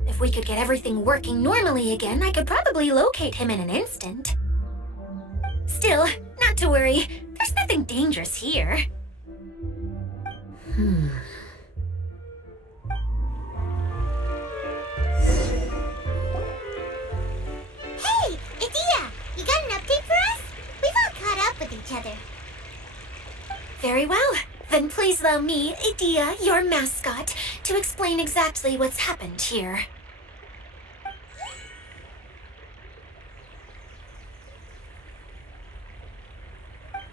If we could get everything working normally again, I could probably locate him in an instant. Still, not to worry. There's nothing dangerous here. Hey, Idia! You got an update for us? We've all caught up with each other. Very well. Then please allow me, Idia, your mascot, to explain exactly what's happened here.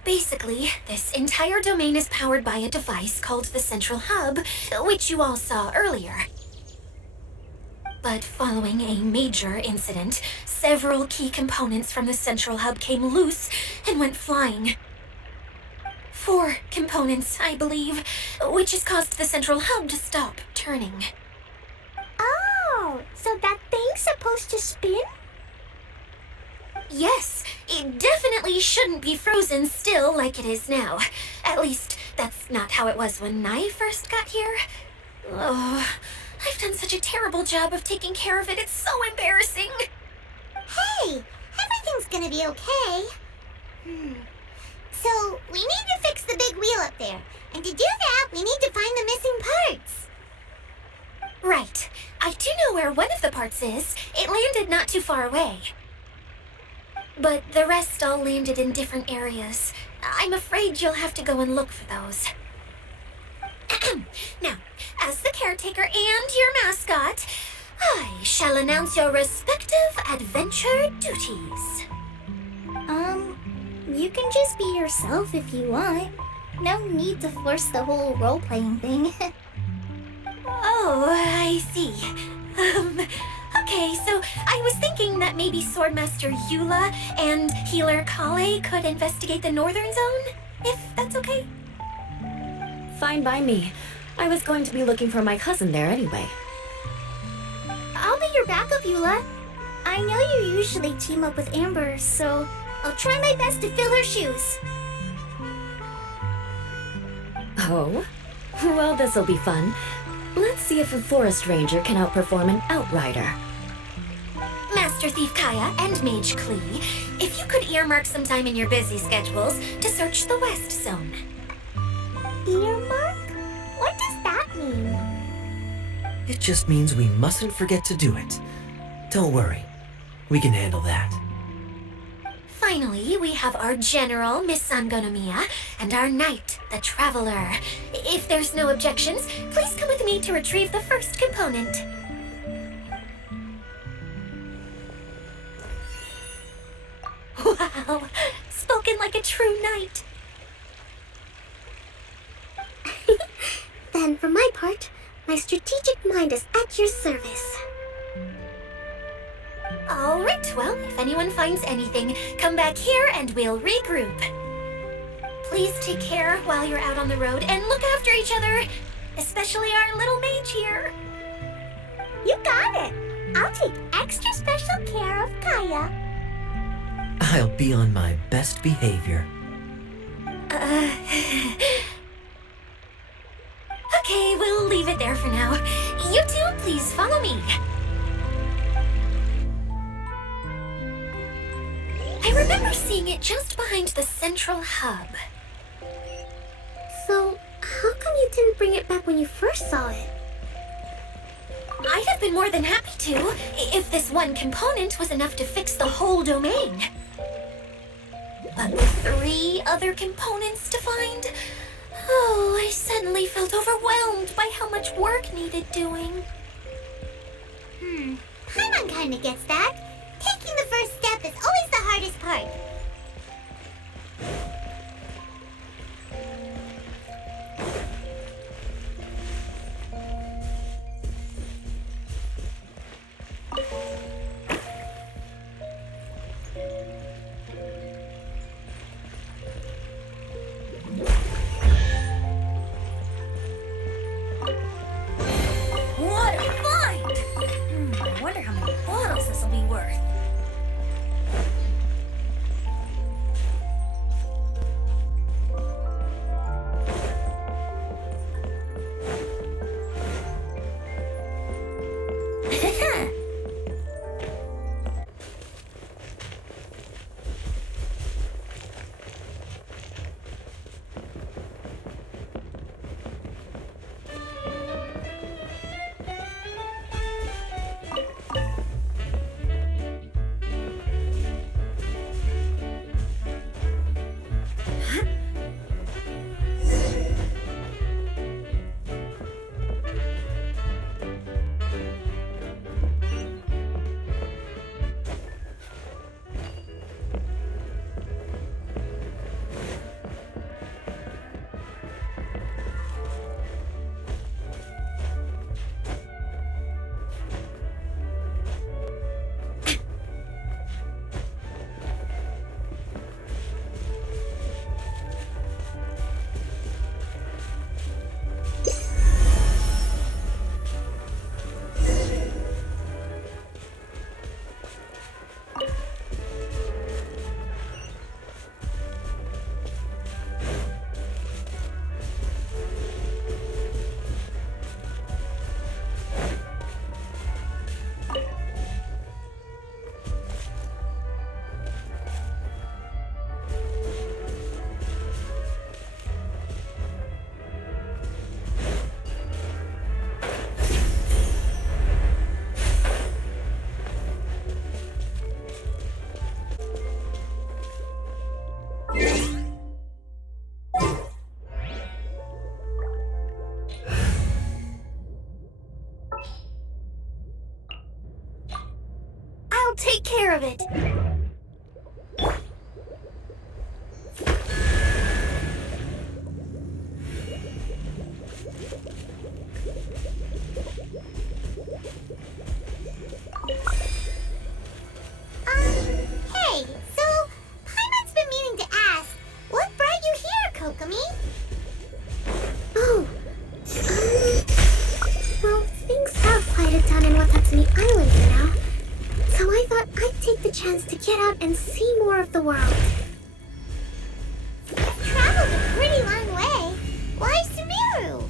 Basically, this entire domain is powered by a device called the Central Hub, which you all saw earlier. But following a major incident, several key components from the Central Hub came loose and went flying. 4 components, I believe, which has caused the Central Hub to stop turning. Oh, so that thing's supposed to spin? Yes, it definitely shouldn't be frozen still like it is now. At least, that's not how it was when I first got here. Oh, I've done such a terrible job of taking care of it, it's so embarrassing. Hey, everything's gonna be okay. So, we need to fix the big wheel up there. And to do that, we need to find the missing parts. Right. I do know where one of the parts is. It landed not too far away. But the rest all landed in different areas. I'm afraid you'll have to go and look for those. Now, as the caretaker and your mascot, I shall announce your respective adventure duties. You can just be yourself if you want. No need to force the whole role-playing thing. Oh, I see. Okay, so I was thinking that maybe Swordmaster Eula and Healer Kale could investigate the Northern Zone, if that's okay? Fine by me. I was going to be looking for my cousin there anyway. I'll be your backup, Eula. I know you usually team up with Amber, so I'll try my best to fill her shoes. Oh? Well, this'll be fun. Let's see if a forest ranger can outperform an outrider. Master Thief Kaya and Mage Klee, if you could earmark some time in your busy schedules to search the West Zone. Earmark? What does that mean? It just means we mustn't forget to do it. Don't worry. We can handle that. Finally, we have our General, Miss Sangonomiya, and our Knight, the Traveler. If there's no objections, please come with me to retrieve the first component. Wow, spoken like a true knight. Then, for my part, my strategic mind is at your service. All right, well, if anyone finds anything, come back here and we'll regroup. Please take care while you're out on the road and look after each other, especially our little mage here. You got it. I'll take extra special care of Kaya. I'll be on my best behavior. Okay, we'll leave it there for now. You two, please follow me. I remember seeing it just behind the central hub. So, how come you didn't bring it back when you first saw it? I'd have been more than happy to, if this one component was enough to fix the whole domain. But with 3 other components to find, oh, I suddenly felt overwhelmed by how much work needed doing. Paimon kinda gets that. Taking the first step is always the hardest part. What a find! I wonder how many bottles this will be worth. I'll take care of it. Hey, so Paimon's been meaning to ask, what brought you here, Kokomi? Oh, well, things have quieted down in Watatsumi Island for now, so I thought I'd take the chance to get out and see more of the world. You've traveled a pretty long way. Why Sumeru?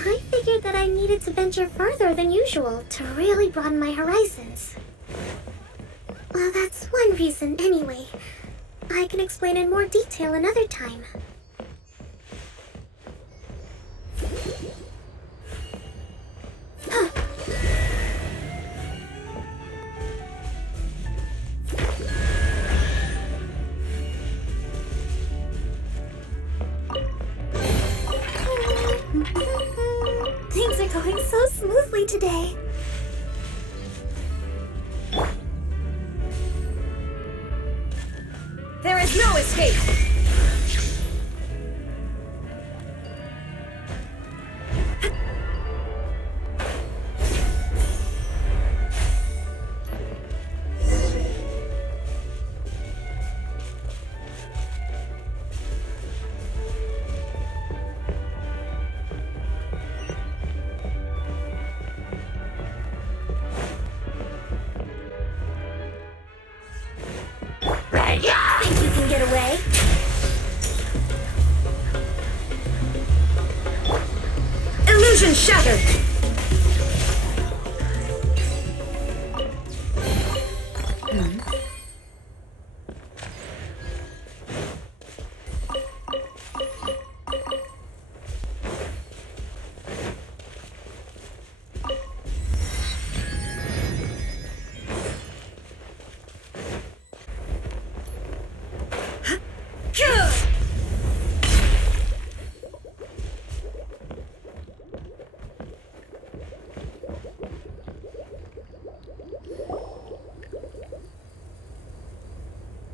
I figured that I needed to venture further than usual to really broaden my horizons. Well, that's one reason anyway. I can explain in more detail another time. Things are going so smoothly today. There is no escape! Think you can get away? Illusion shattered!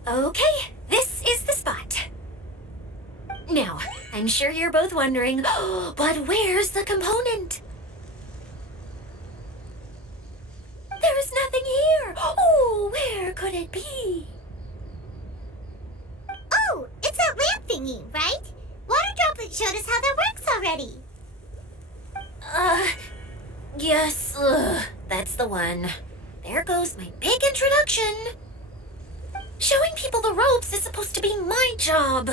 Okay, this is the spot. Now, I'm sure you're both wondering, but where's the component? There's nothing here! Oh, where could it be? Oh, it's that lamp thingy, right? Water Droplet showed us how that works already. Yes, that's the one. There goes my big introduction. Showing people the ropes is supposed to be my job.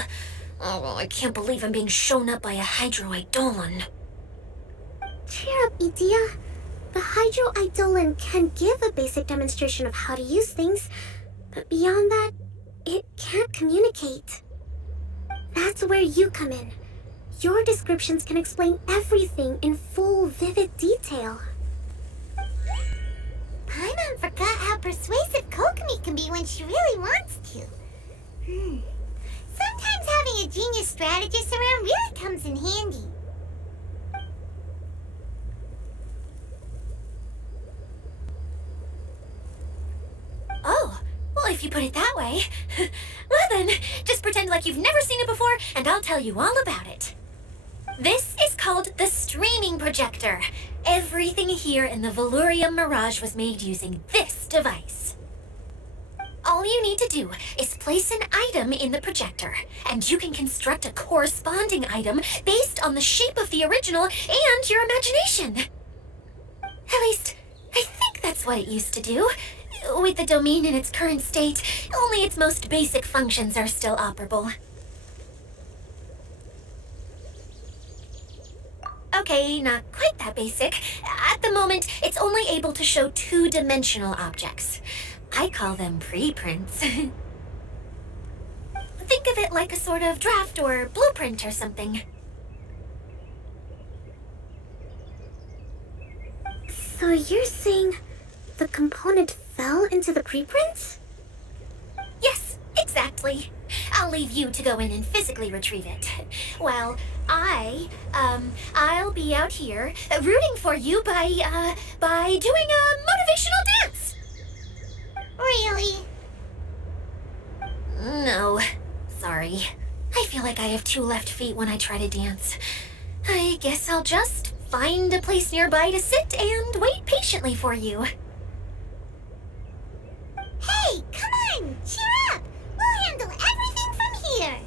Oh, I can't believe I'm being shown up by a Hydro-Eidolon. Cheer up, Idia. The Hydro-Eidolon can give a basic demonstration of how to use things, but beyond that, it can't communicate. That's where you come in. Your descriptions can explain everything in full, vivid detail. Paimon forgot how persuasive Kokomi can be when she really wants to. Sometimes having a genius strategist around really comes in handy. Oh, well, if you put it that way. Well then, just pretend like you've never seen it before, and I'll tell you all about it. This is called the streaming projector. Everything here in the Valurium Mirage was made using this device. All you need to do is place an item in the projector, and you can construct a corresponding item based on the shape of the original and your imagination. At least, I think that's what it used to do. With the domain in its current state, only its most basic functions are still operable. Okay, not quite that basic. At the moment, it's only able to show two-dimensional objects. I call them preprints. Think of it like a sort of draft or blueprint or something. So you're saying the component fell into the preprint? Yes, exactly. I'll leave you to go in and physically retrieve it. Well, I'll be out here rooting for you by doing a motivational dance. Really? No, sorry. I feel like I have two left feet when I try to dance. I guess I'll just find a place nearby to sit and wait patiently for you. Hey, come on! Cheer up! We'll handle everything from here!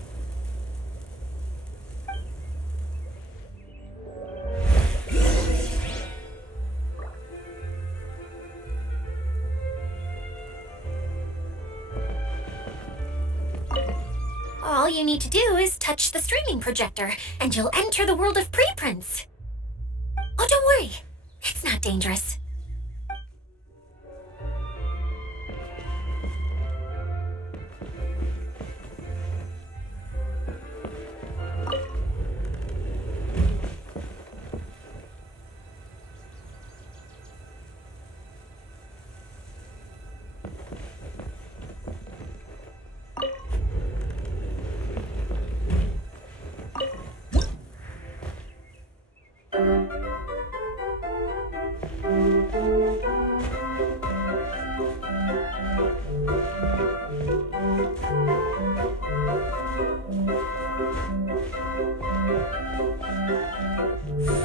All you need to do is touch the streaming projector, and you'll enter the world of preprints. Oh, don't worry. It's not dangerous.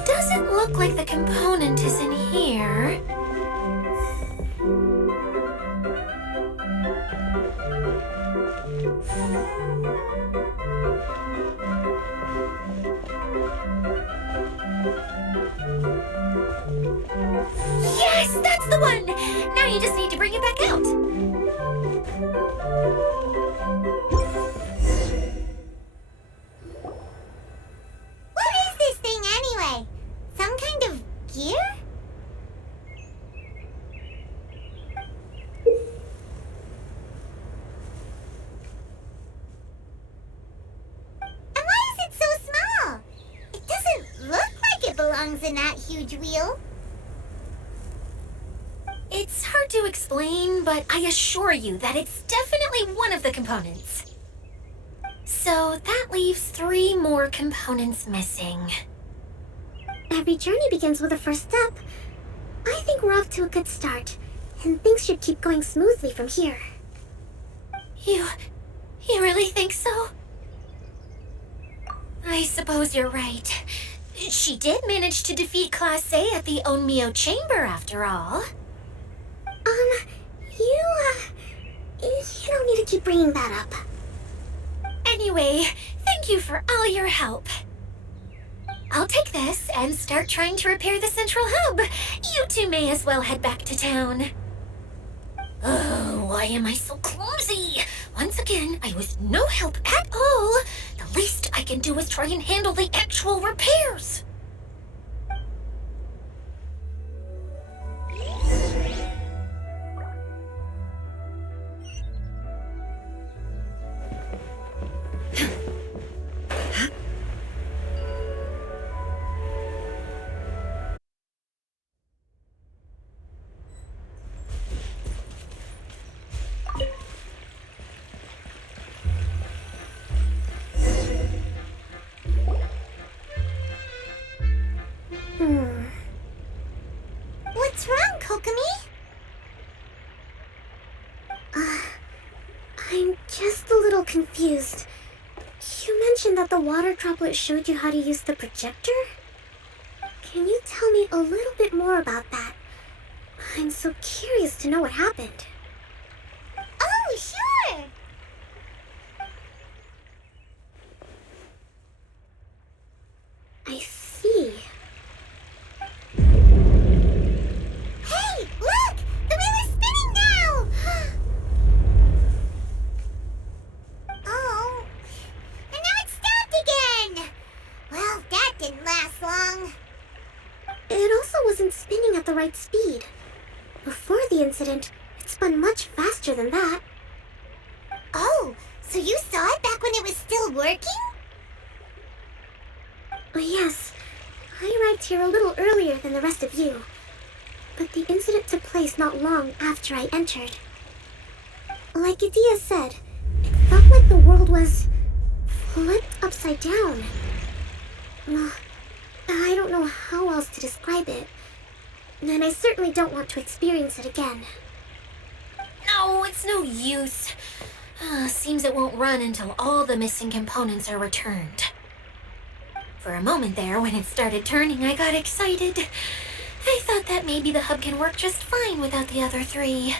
Doesn't look like the component is in here. Yes, that's the one! Now you just need to bring it back out. What is this thing anyway? Some kind of gear? And why is it so small? It doesn't look like it belongs in that huge wheel. It's hard to explain, but I assure you that it's definitely one of the components. So that leaves 3 more components missing. Every journey begins with a first step. I think we're off to a good start, and things should keep going smoothly from here. You really think so? I suppose you're right. She did manage to defeat Class A at the Onmyo Chamber after all. You don't need to keep bringing that up. Anyway, thank you for all your help. I'll take this and start trying to repair the central hub. You two may as well head back to town. Oh, why am I so clumsy? Once again, I was no help at all. The least I can do is try and handle the actual repairs. What's wrong, Kokomi? I'm just a little confused. You mentioned that the water droplet showed you how to use the projector? Can you tell me a little bit more about that? I'm so curious to know what happened. Oh, sure! I see. Hey, look! The wheel is spinning now! Oh, and now it's stopped again! Well, that didn't last long. It also wasn't spinning at the right speed. Before the incident, it spun much faster than that. Oh, so you saw it back when it was still working? Oh, yes, I arrived here a little earlier than the rest of you. But the incident took place not long after I entered. Like Adia said, it felt like the world was flipped upside down. I don't know how else to describe it, and I certainly don't want to experience it again. No, it's no use. Seems it won't run until all the missing components are returned. For a moment there, when it started turning, I got excited. I thought that maybe the hub can work just fine without the other 3.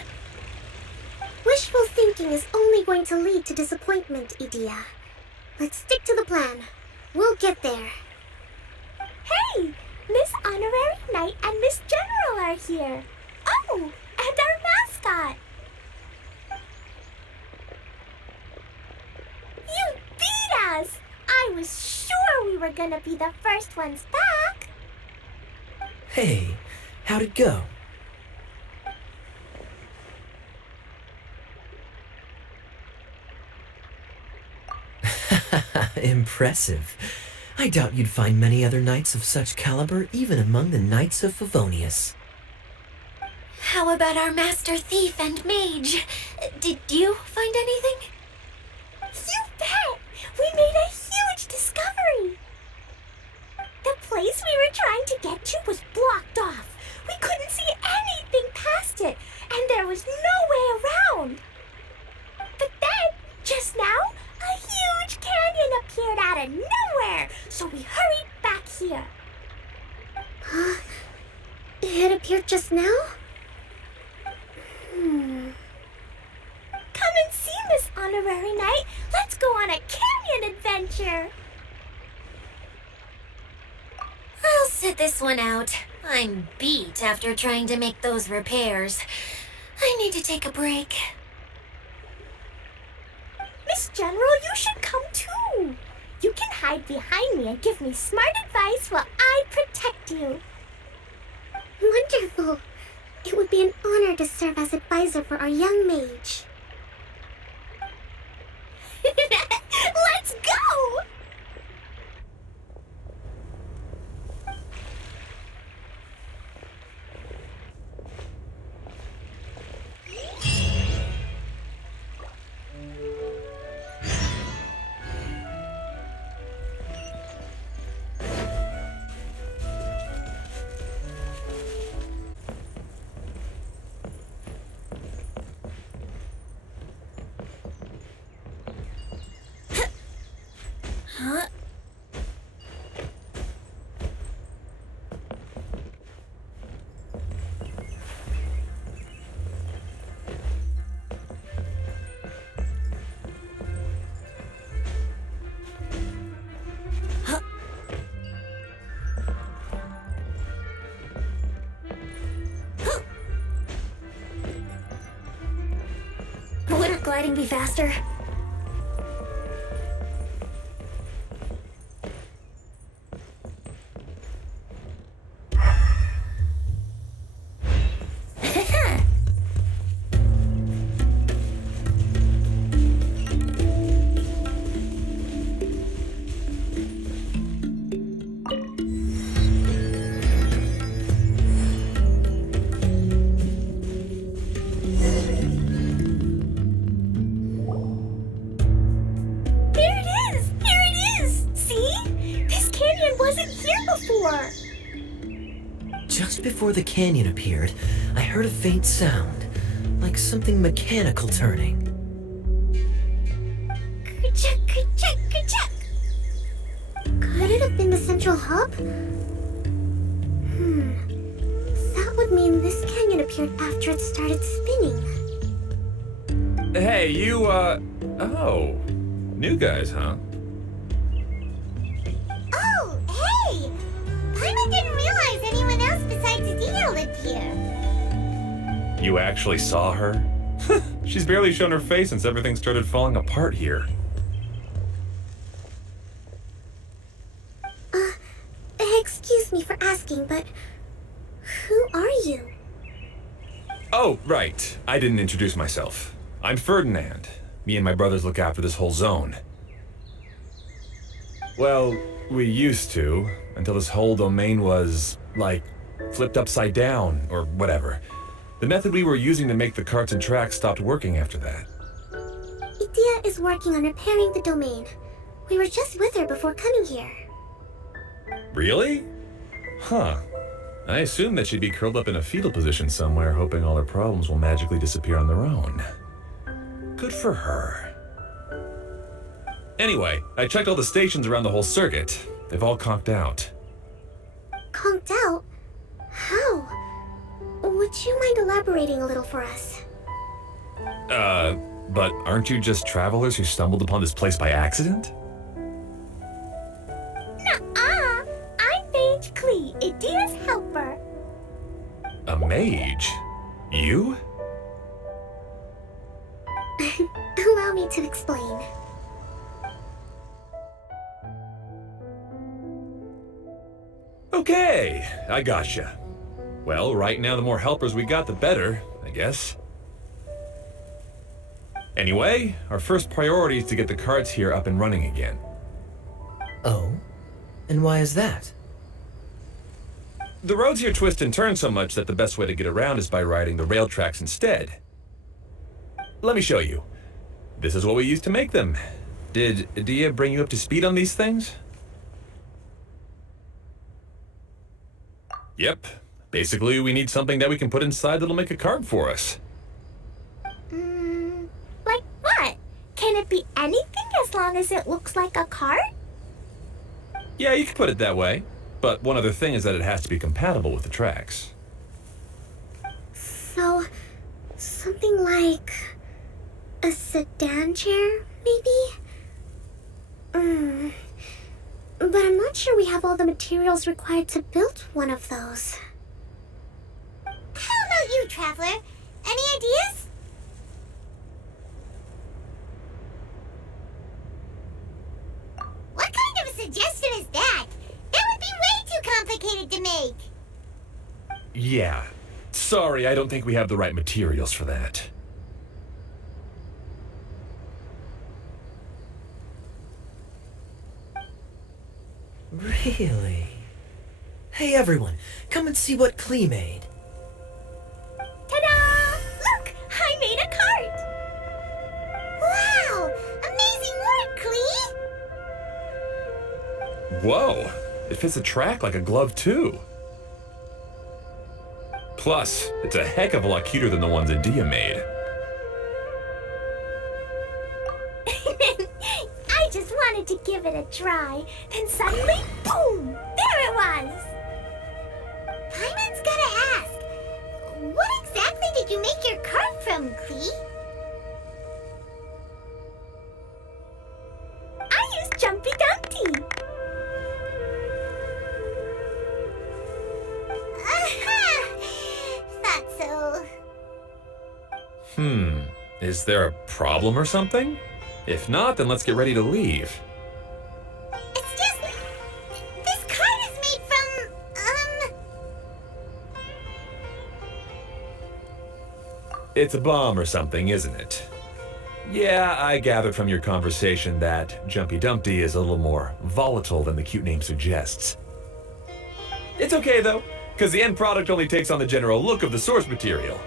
Wishful thinking is only going to lead to disappointment, Edea. Let's stick to the plan. We'll get there. Hey! Miss Honorary Knight and Miss General are here. Oh, and our mascot. You beat us! I was sure we were gonna be the first ones back. Hey, how'd it go? Impressive. I doubt you'd find many other knights of such caliber even among the knights of Favonius. How about our master thief and mage? Did you find anything? You bet! We made a huge discovery! The place we were trying to get to was blocked off. We couldn't see anything past it, and there was no way around. But then, just now, a huge canyon appeared out of nowhere, so we hurried back here. It appeared just now? Come and see, Miss Honorary Knight. Let's go on a canyon adventure. I'll sit this one out. I'm beat after trying to make those repairs. I need to take a break. Miss General, you should come too. You can hide behind me and give me smart advice while I protect you. Wonderful. It would be an honor to serve as advisor for our young mage. Let's go! Huh? Wouldn't gliding be faster? Just before the canyon appeared, I heard a faint sound, like something mechanical turning. Ka-chuck, ka-chuck, ka-chuck. Could it have been the central hub? That would mean this canyon appeared after it started spinning. Hey, you, oh. New guys, huh? Oh, hey! Paimon didn't realize anyone else besides Edea lived here. You actually saw her? She's barely shown her face since everything started falling apart here. Excuse me for asking, but who are you? Oh, right. I didn't introduce myself. I'm Ferdinand. Me and my brothers look after this whole zone. Well, we used to, until this whole domain was, like, flipped upside down, or whatever. The method we were using to make the carts and tracks stopped working after that. Edea is working on repairing the domain. We were just with her before coming here. Really? Huh. I assumed that she'd be curled up in a fetal position somewhere, hoping all her problems will magically disappear on their own. Good for her. Anyway, I checked all the stations around the whole circuit. They've all conked out. Conked out? How? Would you mind elaborating a little for us? But aren't you just travelers who stumbled upon this place by accident? Nuh-uh! I'm Mage Klee, Idia's helper. A mage? You? Allow me to explain. Okay, I gotcha. Well, right now the more helpers we got, the better, I guess. Anyway, our first priority is to get the carts here up and running again. Oh? And why is that? The roads here twist and turn so much that the best way to get around is by riding the rail tracks instead. Let me show you. This is what we used to make them. Did Idia bring you up to speed on these things? Yep. Basically, we need something that we can put inside that'll make a cart for us. Like what? Can it be anything as long as it looks like a cart? Yeah, you could put it that way. But one other thing is that it has to be compatible with the tracks. So, something like a sedan chair, maybe? But I'm not sure we have all the materials required to build one of those. How about you, Traveler? Any ideas? What kind of a suggestion is that? That would be way too complicated to make. Yeah. Sorry, I don't think we have the right materials for that. Really? Hey everyone, come and see what Klee made. Ta-da! Look! I made a cart! Wow! Amazing work, Klee! Whoa! It fits the track like a glove, too. Plus, it's a heck of a lot cuter than the ones Idia made. I just wanted to give it a try, then suddenly, boom! There it was! Paimon's gotta ask, what exactly did you make your cart from, Klee? I used Jumpy Dumpty! Aha! Thought so. Is there a problem or something? If not, then let's get ready to leave. It's just... this cart is made from, It's a bomb or something, isn't it? Yeah, I gathered from your conversation that Jumpy Dumpty is a little more volatile than the cute name suggests. It's okay, though, because the end product only takes on the general look of the source material.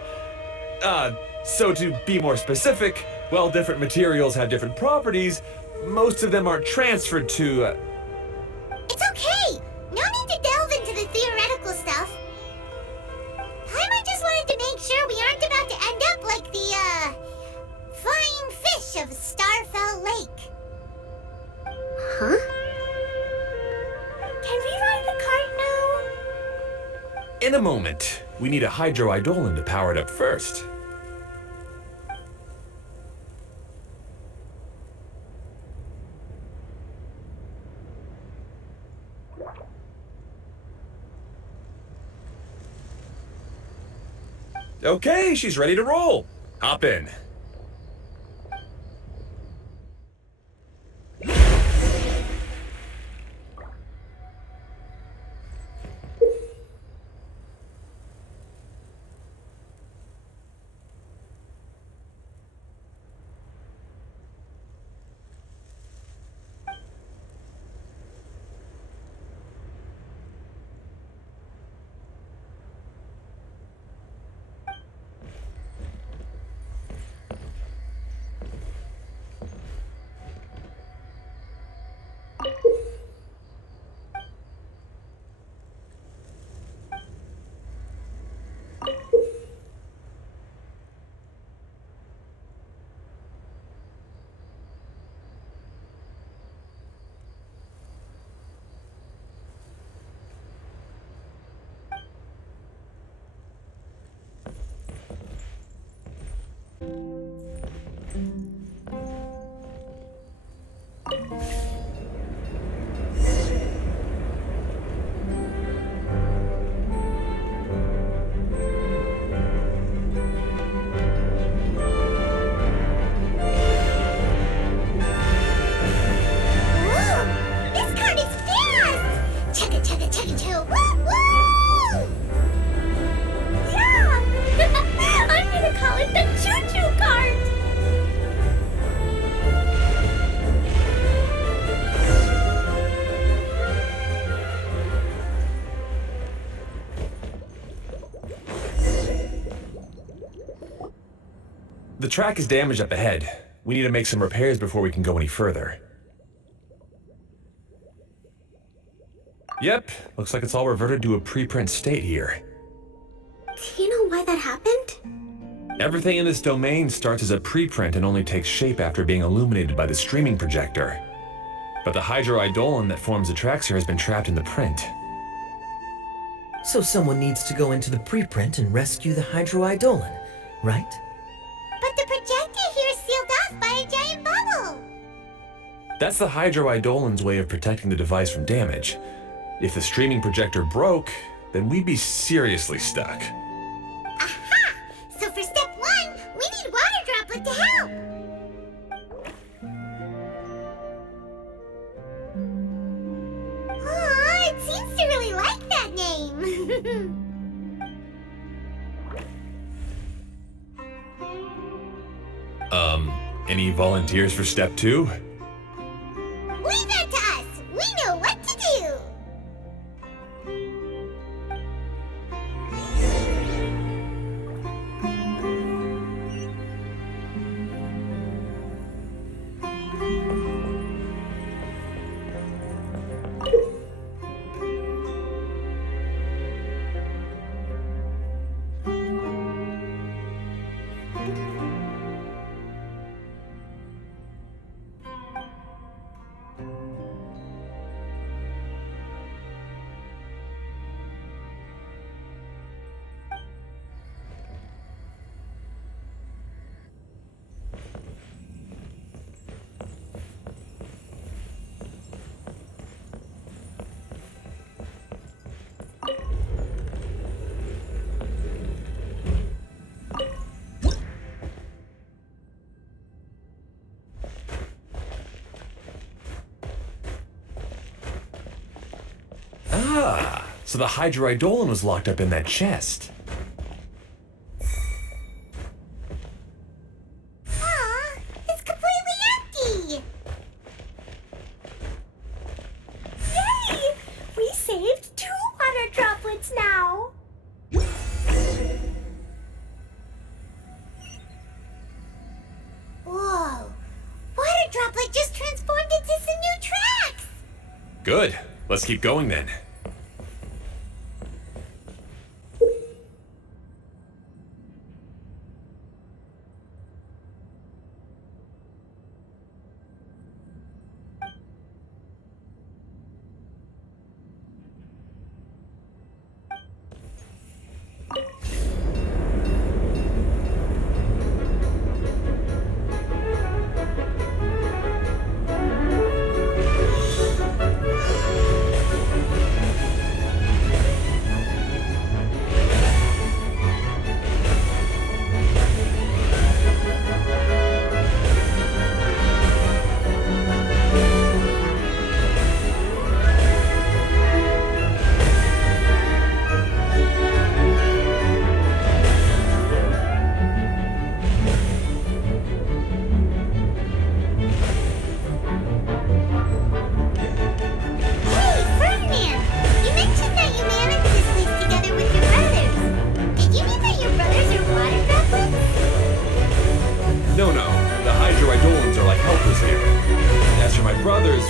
So to be more specific, while different materials have different properties, most of them aren't transferred to, It's okay! No need to delve into the theoretical stuff. Paimon just wanted to make sure we aren't about to end up like the, flying fish of Starfell Lake. Huh? Can we ride the cart now? in a moment. We need a hydroidolin to power it up first. Okay, she's ready to roll. Hop in. The track is damaged up ahead. We need to make some repairs before we can go any further. Yep, looks like it's all reverted to a preprint state here. Do you know why that happened? Everything in this domain starts as a preprint and only takes shape after being illuminated by the streaming projector. But the hydroidolon that forms the tracks here has been trapped in the print. So someone needs to go into the preprint and rescue the hydroidolon, right? But the projector here is sealed off by a giant bubble. That's the hydroidolon's way of protecting the device from damage. If the streaming projector broke, then we'd be seriously stuck. Aha! So for step 1, we need water droplet to help. Aw, it seems to really like that name. Any volunteers for step 2? Leave that to us. We know what to do. Ah, so the hydroidolon was locked up in that chest. Aw, it's completely empty. Yay! We saved 2 water droplets now. Whoa, water droplet just transformed into some new tracks. Good. Let's keep going then.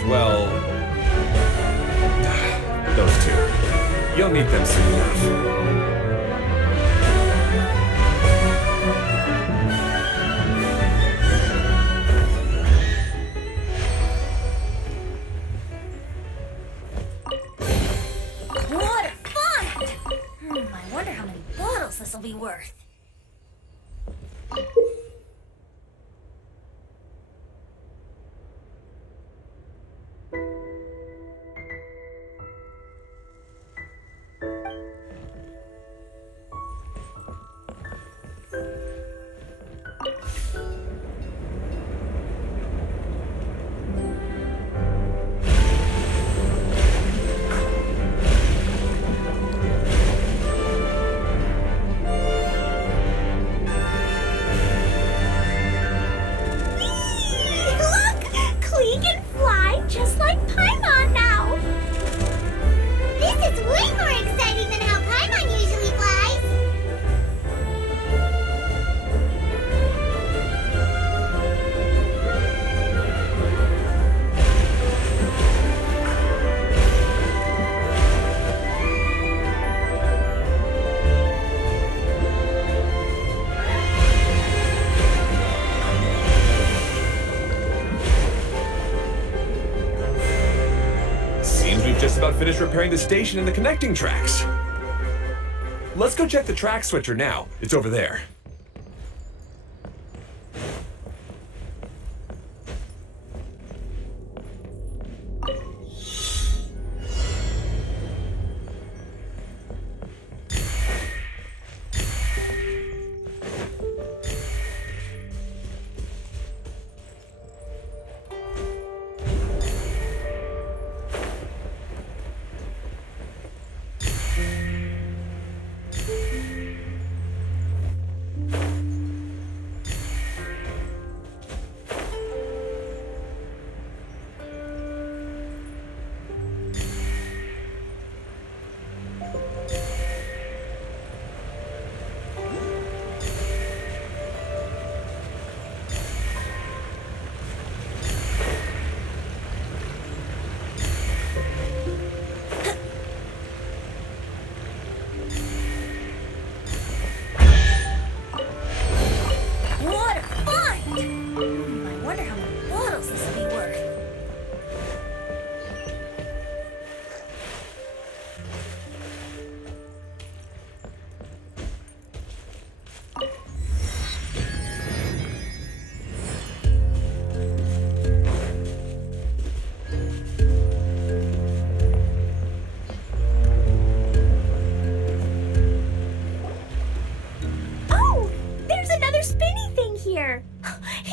Well, those two. You'll meet them soon enough. What a find! I wonder how many bottles this'll be worth. finished repairing the station and the connecting tracks. Let's go check the track switcher now. It's over there.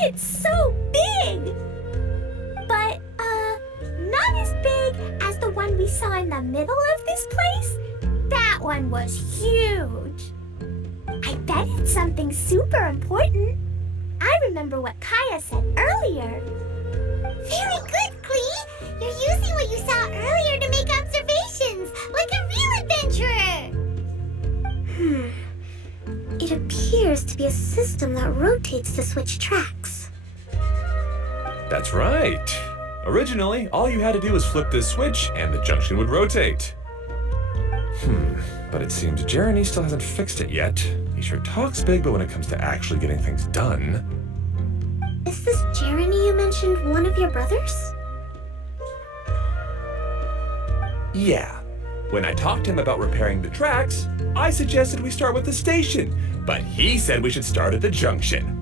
It's so big! But, not as big as the one we saw in the middle of this place. That one was huge. I bet it's something super important. I remember what Kaya said earlier. Very good, Klee! You're using what you saw earlier to make observations, like a real adventurer! It appears to be a system that rotates to switch tracks. That's right. Originally, all you had to do was flip this switch and the junction would rotate. But it seems Jeremy still hasn't fixed it yet. He sure talks big, but when it comes to actually getting things done... Is this Jeremy you mentioned one of your brothers? Yeah. When I talked to him about repairing the tracks, I suggested we start with the station, but he said we should start at the junction.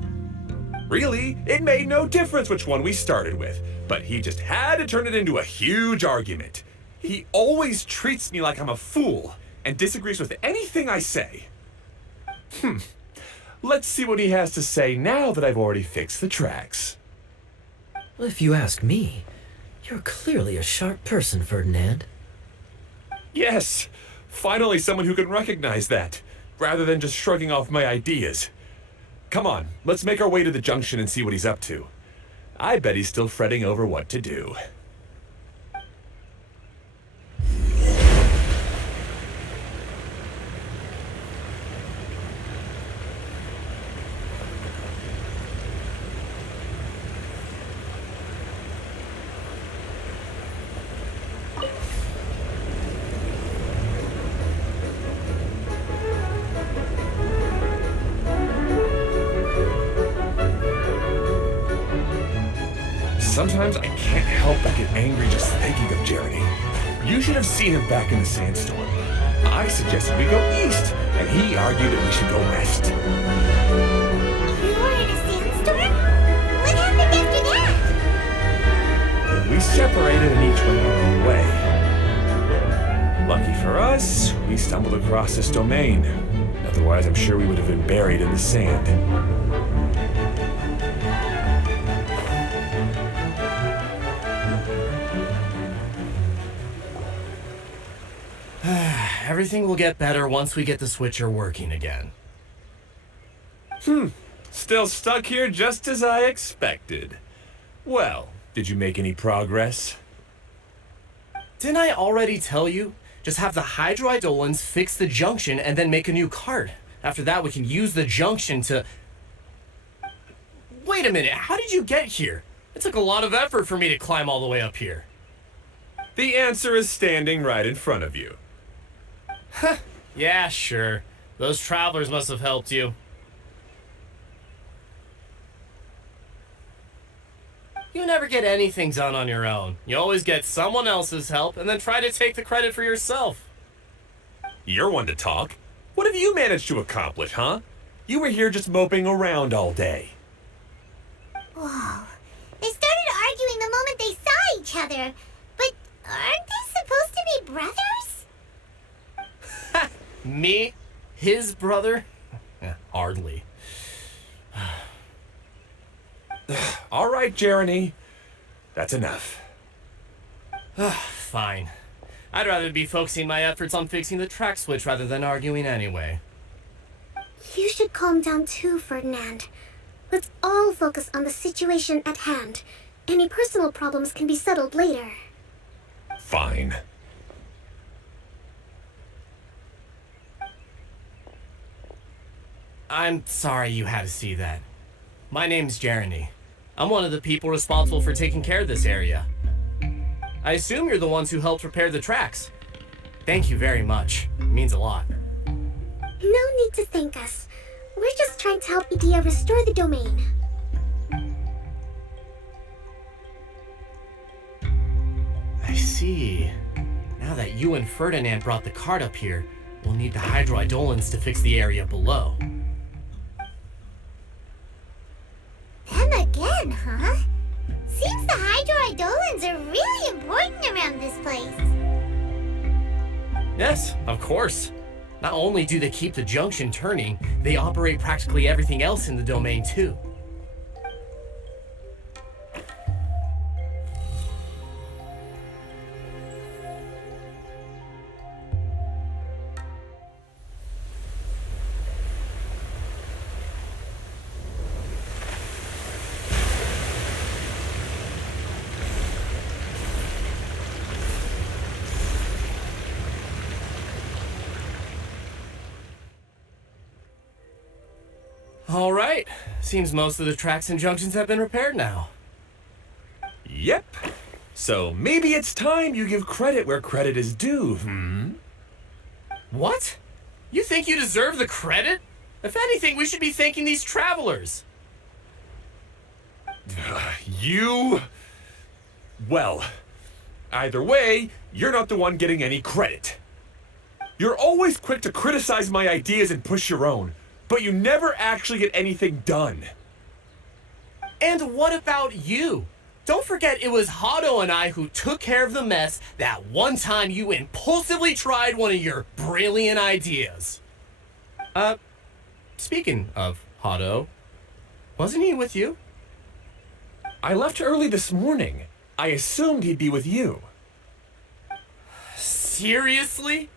Really, it made no difference which one we started with, but he just had to turn it into a huge argument. He always treats me like I'm a fool and disagrees with anything I say. Let's see what he has to say now that I've already fixed the tracks. Well, if you ask me, you're clearly a sharp person, Ferdinand. Yes, finally someone who can recognize that, rather than just shrugging off my ideas. Come on, let's make our way to the junction and see what he's up to. I bet he's still fretting over what to do. Sometimes I can't help but get angry just thinking of Jeremy. You should have seen him back in the sandstorm. I suggested we go east, and he argued that we should go west. You were in a sandstorm? What happened after that? We separated and each went our own way. Lucky for us, we stumbled across this domain. Otherwise, I'm sure we would have been buried in the sand. Everything will get better once we get the switcher working again. Still stuck here just as I expected. Well, did you make any progress? Didn't I already tell you? Just have the hydroidolins fix the junction and then make a new card. After that, we can use the junction to... Wait a minute, how did you get here? It took a lot of effort for me to climb all the way up here. The answer is standing right in front of you. Yeah, sure. Those travelers must have helped you. You never get anything done on your own. You always get someone else's help and then try to take the credit for yourself. You're one to talk. What have you managed to accomplish, huh? You were here just moping around all day. Whoa. They started arguing the moment they saw each other. But aren't they supposed to be brothers? Me? His brother? Hardly. All right, Jeremy. That's enough. Fine. I'd rather be focusing my efforts on fixing the track switch rather than arguing anyway. You should calm down too, Ferdinand. Let's all focus on the situation at hand. Any personal problems can be settled later. Fine. I'm sorry you had to see that. My name's Jeremy. I'm one of the people responsible for taking care of this area. I assume you're the ones who helped repair the tracks. Thank you very much. It means a lot. No need to thank us. We're just trying to help Edea restore the domain. I see. Now that you and Ferdinand brought the cart up here, we'll need the Hydroidolans to fix the area below. Them again, huh? Seems the Hydroidolans are really important around this place. Yes, of course. Not only do they keep the junction turning, they operate practically everything else in the domain too. All right. Seems most of the tracks and junctions have been repaired now. Yep. So maybe it's time you give credit where credit is due, What? You think you deserve the credit? If anything, we should be thanking these travelers. Well, either way, you're not the one getting any credit. You're always quick to criticize my ideas and push your own, but you never actually get anything done. And what about you? Don't forget it was Hado and I who took care of the mess that one time you impulsively tried one of your brilliant ideas. Speaking of Hado, wasn't he with you? I left early this morning. I assumed he'd be with you. Seriously?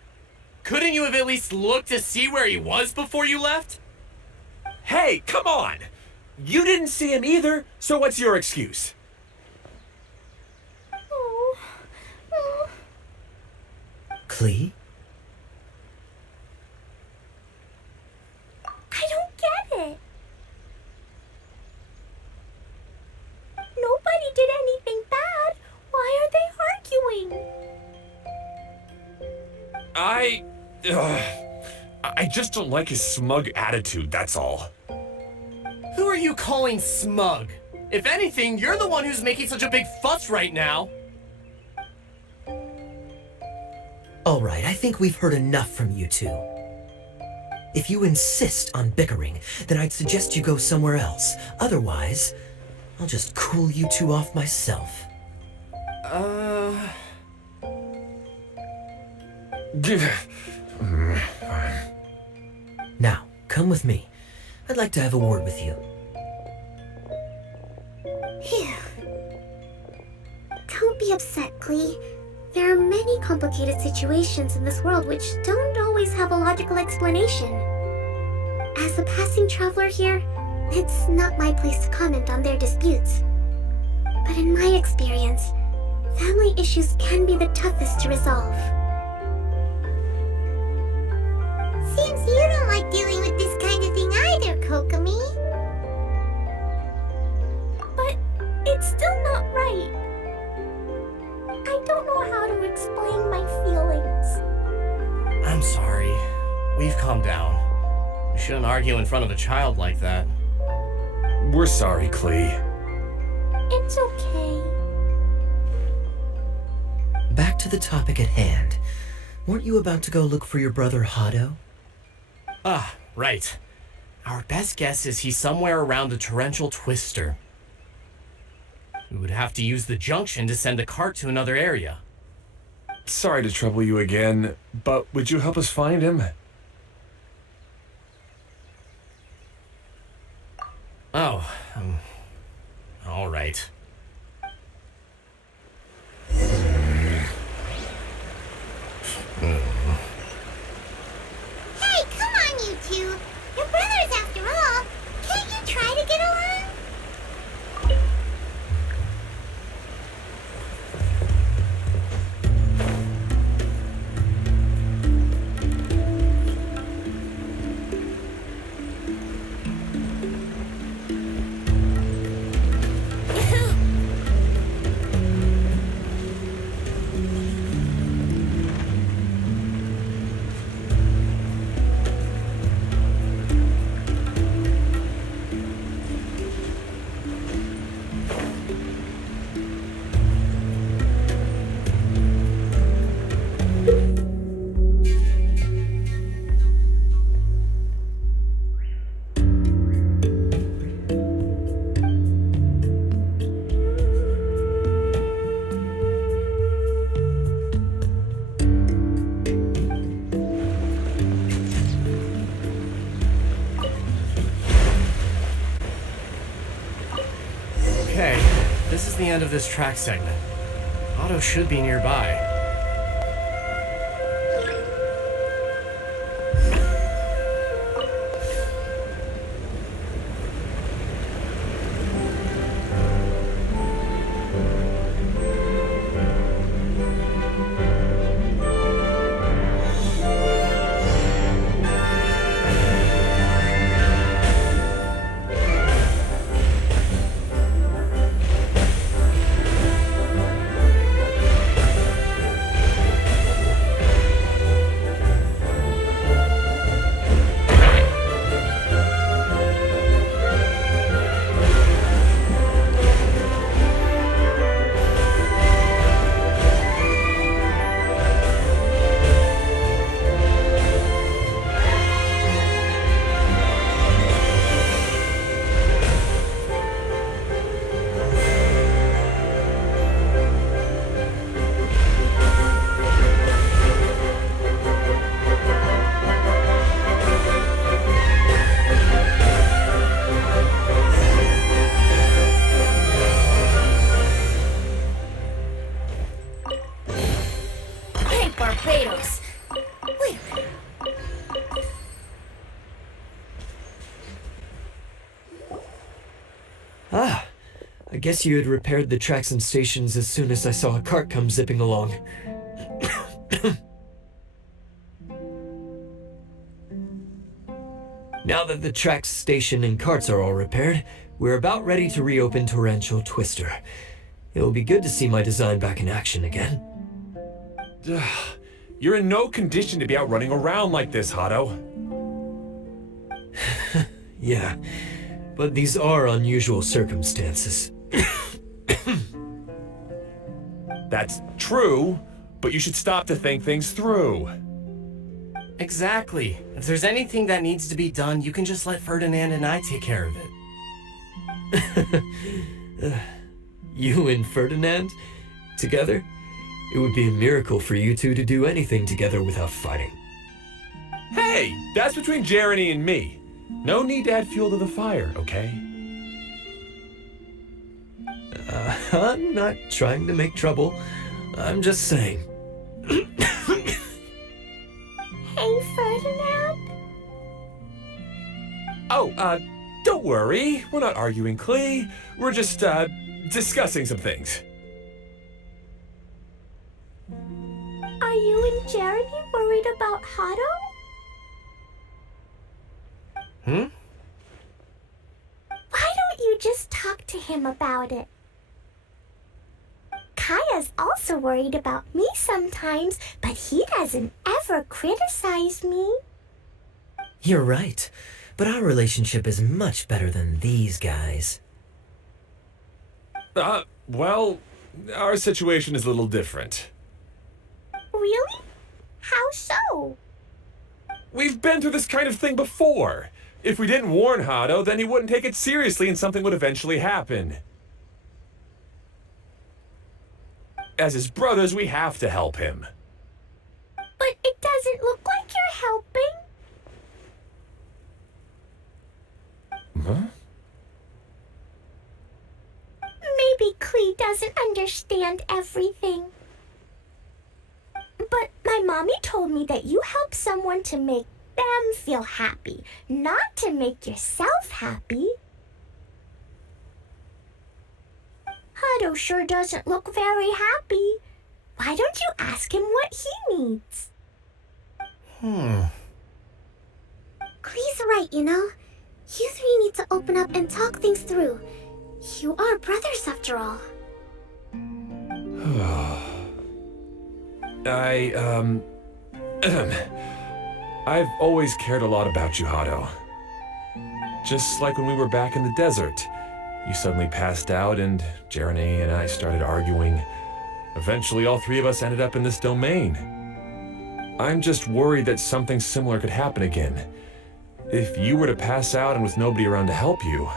Couldn't you have at least looked to see where he was before you left? Hey, come on! You didn't see him either, so what's your excuse? Klee? I don't get it. Nobody did anything bad. Why are they arguing? I just don't like his smug attitude, that's all. Who are you calling smug? If anything, you're the one who's making such a big fuss right now. All right, I think we've heard enough from you two. If you insist on bickering, then I'd suggest you go somewhere else. Otherwise, I'll just cool you two off myself. Now, come with me. I'd like to have a word with you. Phew. Don't be upset, Klee. There are many complicated situations in this world which don't always have a logical explanation. As a passing traveler here, it's not my place to comment on their disputes. But in my experience, family issues can be the toughest to resolve. Seems you don't like dealing with this kind of thing either, Kokomi. But it's still not right. I don't know how to explain my feelings. I'm sorry. We've calmed down. We shouldn't argue in front of a child like that. We're sorry, Klee. It's okay. to the topic at hand. Weren't you about to go look for your brother Hado? Ah, right. Our best guess is he's somewhere around the torrential twister. We would have to use the junction to send a cart to another area. Sorry to trouble you again, but would you help us find him? Oh, all right. Hey, come on, you two. You're brothers after all. Can't you try to get along? Okay, this is the end of this track segment. Otto should be nearby. Ah, I guess you had repaired the tracks and stations as soon as I saw a cart come zipping along. Now that the tracks, station, and carts are all repaired, we're about ready to reopen Torrential Twister. It'll be good to see my design back in action again. You're in no condition to be out running around like this, Hado. Yeah, but these are unusual circumstances. That's true, but you should stop to think things through. Exactly. If there's anything that needs to be done, you can just let Ferdinand and I take care of it. You and Ferdinand? Together? It would be a miracle for you two to do anything together without fighting. Hey, that's between Jeremy and me. No need to add fuel to the fire, okay? I'm not trying to make trouble. I'm just saying. Hey, Ferdinand? Oh, don't worry. We're not arguing, Klee. We're just, discussing some things. Are you and Jeremy worried about Hado? Hmm? Why don't you just talk to him about it? Kaya's also worried about me sometimes, but he doesn't ever criticize me. You're right, but our relationship is much better than these guys. Well, our situation is a little different. really? How so? We've been through this kind of thing before. If we didn't warn Hado, then he wouldn't take it seriously and something would eventually happen. As his brothers, we have to help him. But it doesn't look like you're helping. Huh? Maybe Klee doesn't understand everything. But my mommy told me that you help someone to make them feel happy, not to make yourself happy. Hado sure doesn't look very happy. Why don't you ask him what he needs? Klee's right, you know. You three need to open up and talk things through. You are brothers after all. I've always cared a lot about you, Hado. Just like when we were back in the desert. You suddenly passed out and Jeremy and I started arguing. Eventually, all three of us ended up in this domain. I'm just worried that something similar could happen again. If you were to pass out and with nobody around to help you...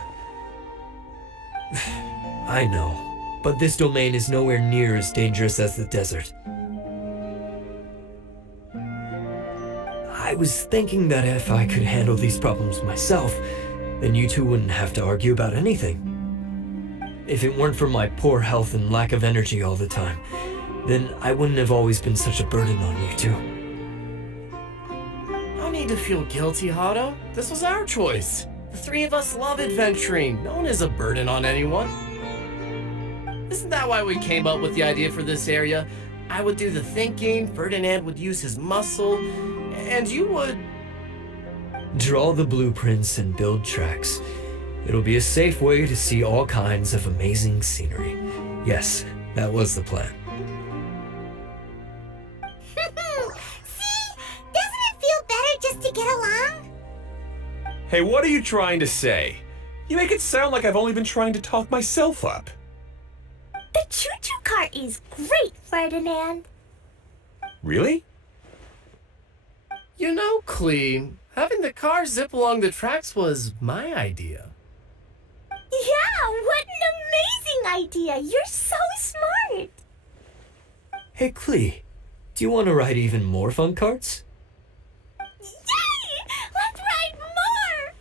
I know, but this domain is nowhere near as dangerous as the desert. I was thinking that if I could handle these problems myself, then you two wouldn't have to argue about anything. If it weren't for my poor health and lack of energy all the time, then I wouldn't have always been such a burden on you two. No need to feel guilty, Hado. This was our choice. The three of us love adventuring. No one is a burden on anyone. Isn't that why we came up with the idea for this area? I would do the thinking, Ferdinand would use his muscle, and you would... Draw the blueprints and build tracks. It'll be a safe way to see all kinds of amazing scenery. Yes, that was the plan. See? Doesn't it feel better just to get along? Hey, what are you trying to say? You make it sound like I've only been trying to talk myself up. The choo-choo cart is great, Ferdinand. Really? You know, Klee, having the car zip along the tracks was my idea. Yeah, what an amazing idea! You're so smart! Hey, Klee, do you want to ride even more fun carts? Yay! Let's ride more!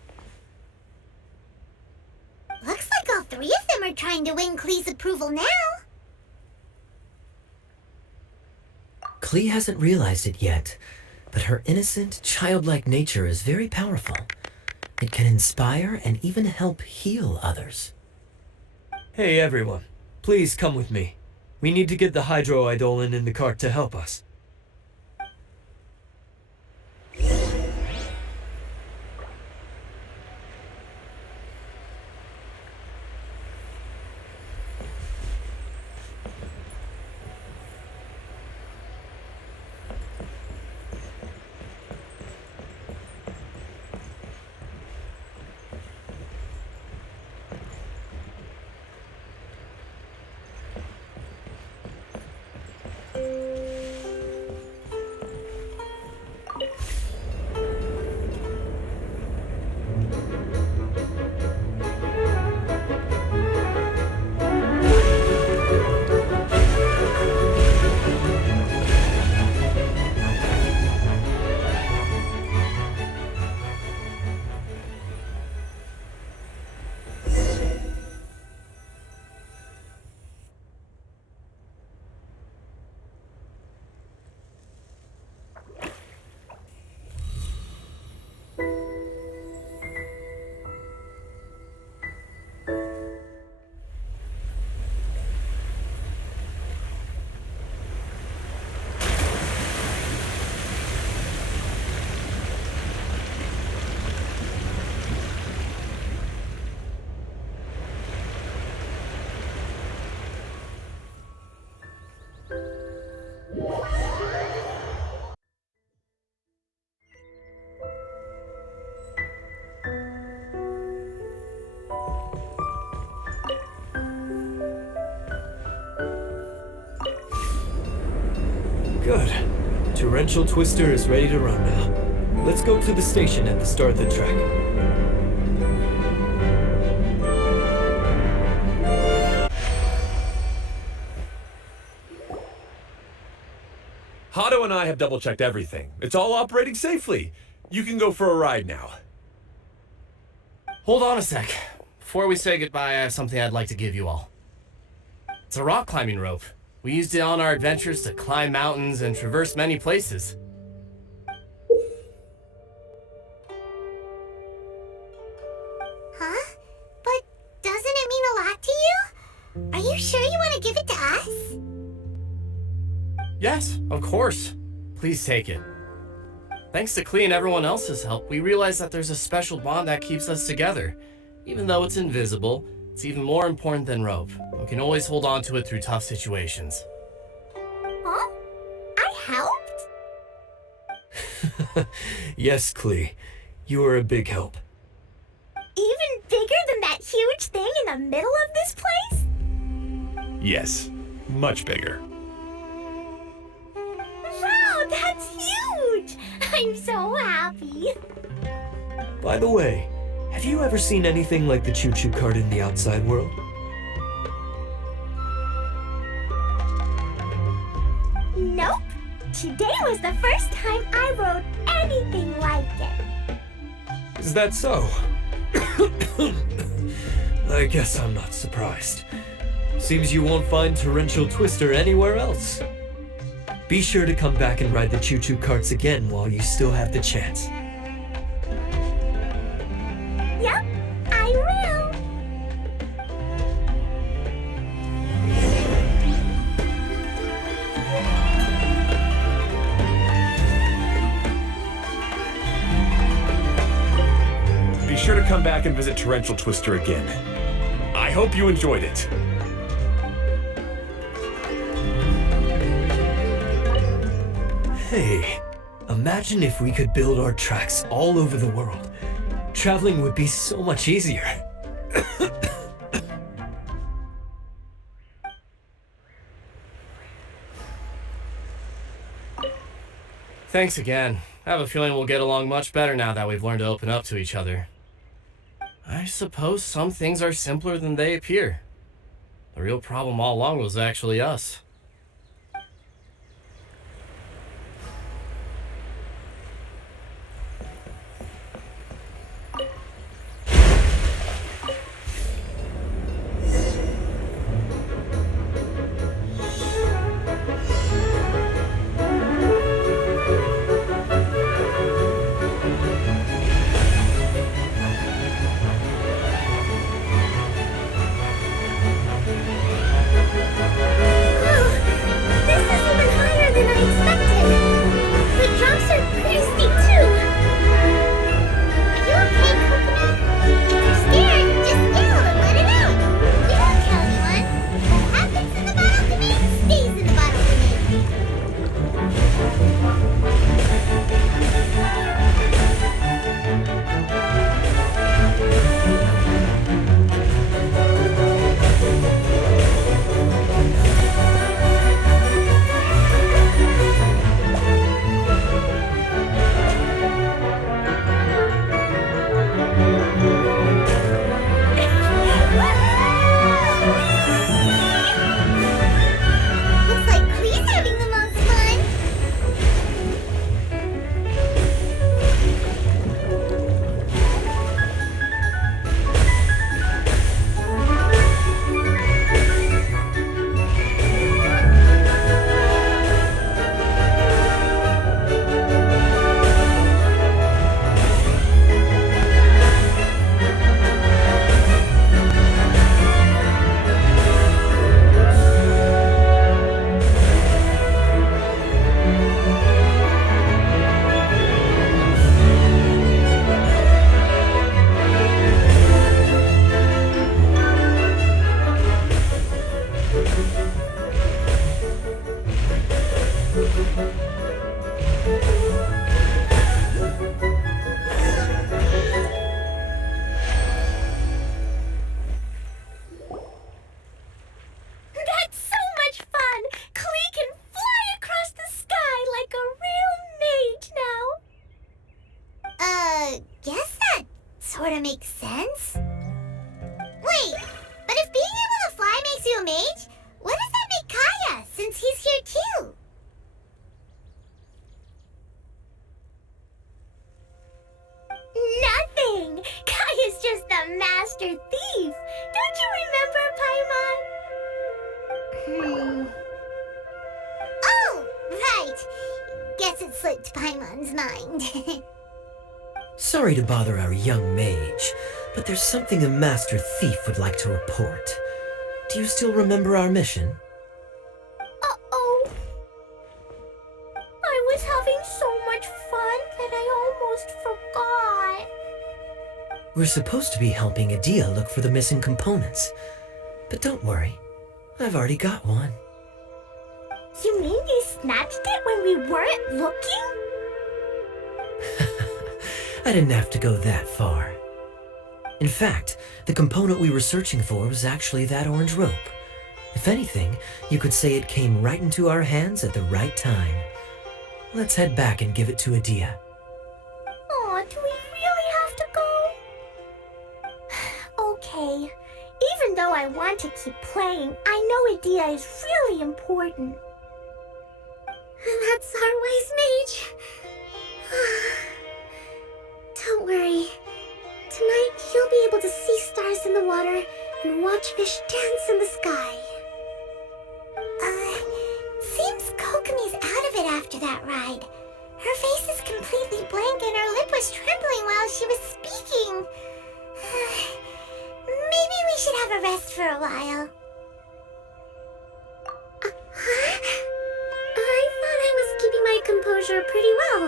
Looks like all three of them are trying to win Klee's approval now. Klee hasn't realized it yet, but her innocent, childlike nature is very powerful. It can inspire and even help heal others. Hey everyone, please come with me. We need to get the hydroidolin in the cart to help us. Torrential Twister is ready to run now. Let's go to the station at the start of the trek. Hato and I have double-checked everything. It's all operating safely. You can go for a ride now. Hold on a sec. Before we say goodbye, I have something I'd like to give you all. It's a rock climbing rope. We used it on our adventures to climb mountains and traverse many places. Huh? But doesn't it mean a lot to you? Are you sure you want to give it to us? Yes, of course. Please take it. Thanks to Klee and everyone else's help, we realized that there's a special bond that keeps us together. Even though it's invisible, it's even more important than rope. We can always hold on to it through tough situations. Huh? I helped? Yes, Klee. You are a big help. Even bigger than that huge thing in the middle of this place? Yes, much bigger. Wow, that's huge! I'm so happy. By the way, have you ever seen anything like the tchou-tchou cart in the outside world? Nope. Today was the first time I rode anything like it. Is that so? I guess I'm not surprised. Seems you won't find Torrential Twister anywhere else. Be sure to come back and ride the tchou-tchou carts again while you still have the chance. Yep, I will. Be sure to come back and visit Torrential Twister again. I hope you enjoyed it. Hey, imagine if we could build our tracks all over the world. Traveling would be so much easier. Thanks again. I have a feeling we'll get along much better now that we've learned to open up to each other. I suppose some things are simpler than they appear. The real problem all along was actually us. master thief. Don't you remember, Paimon? Oh, right. Guess it slipped Paimon's mind. Sorry to bother our young mage, but there's something a master thief would like to report. Do you still remember our mission? Uh-oh. I was having so much fun that I almost forgot. We're supposed to be helping Adia look for the missing components. But don't worry, I've already got one. You mean you snatched it when we weren't looking? I didn't have to go that far. In fact, the component we were searching for was actually that orange rope. If anything, you could say it came right into our hands at the right time. Let's head back and give it to Adia. Aw, do we really have to go? Okay. Even though I want to keep playing, I know Adia is really important. That's our wise mage. Don't worry. Tonight, you'll be able to see stars in the water and watch fish dance in the sky. Seems Kokomi's out of it after that ride. Her face is completely blank and her lip was trembling while she was speaking. Maybe we should have a rest for a while. I thought I was keeping my composure pretty well.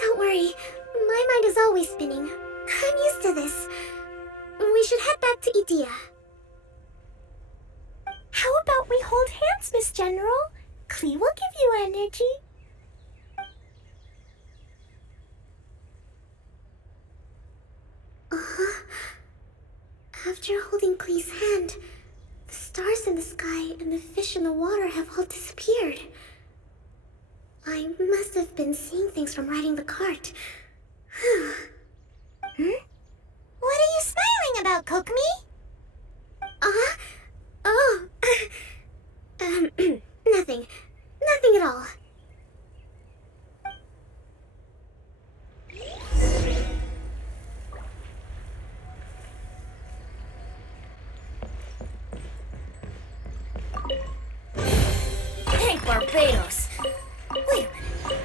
Don't worry, my mind is always spinning. I'm used to this. We should head back to Adia. How about we hold hands, Miss General? Klee will give you energy. After holding Klee's hand, the stars in the sky and the fish in the water have all disappeared. I must have been seeing things from riding the cart. What are you smiling about, Kokomi? Nothing. Nothing at all. Hey, Barbados! Wait a minute.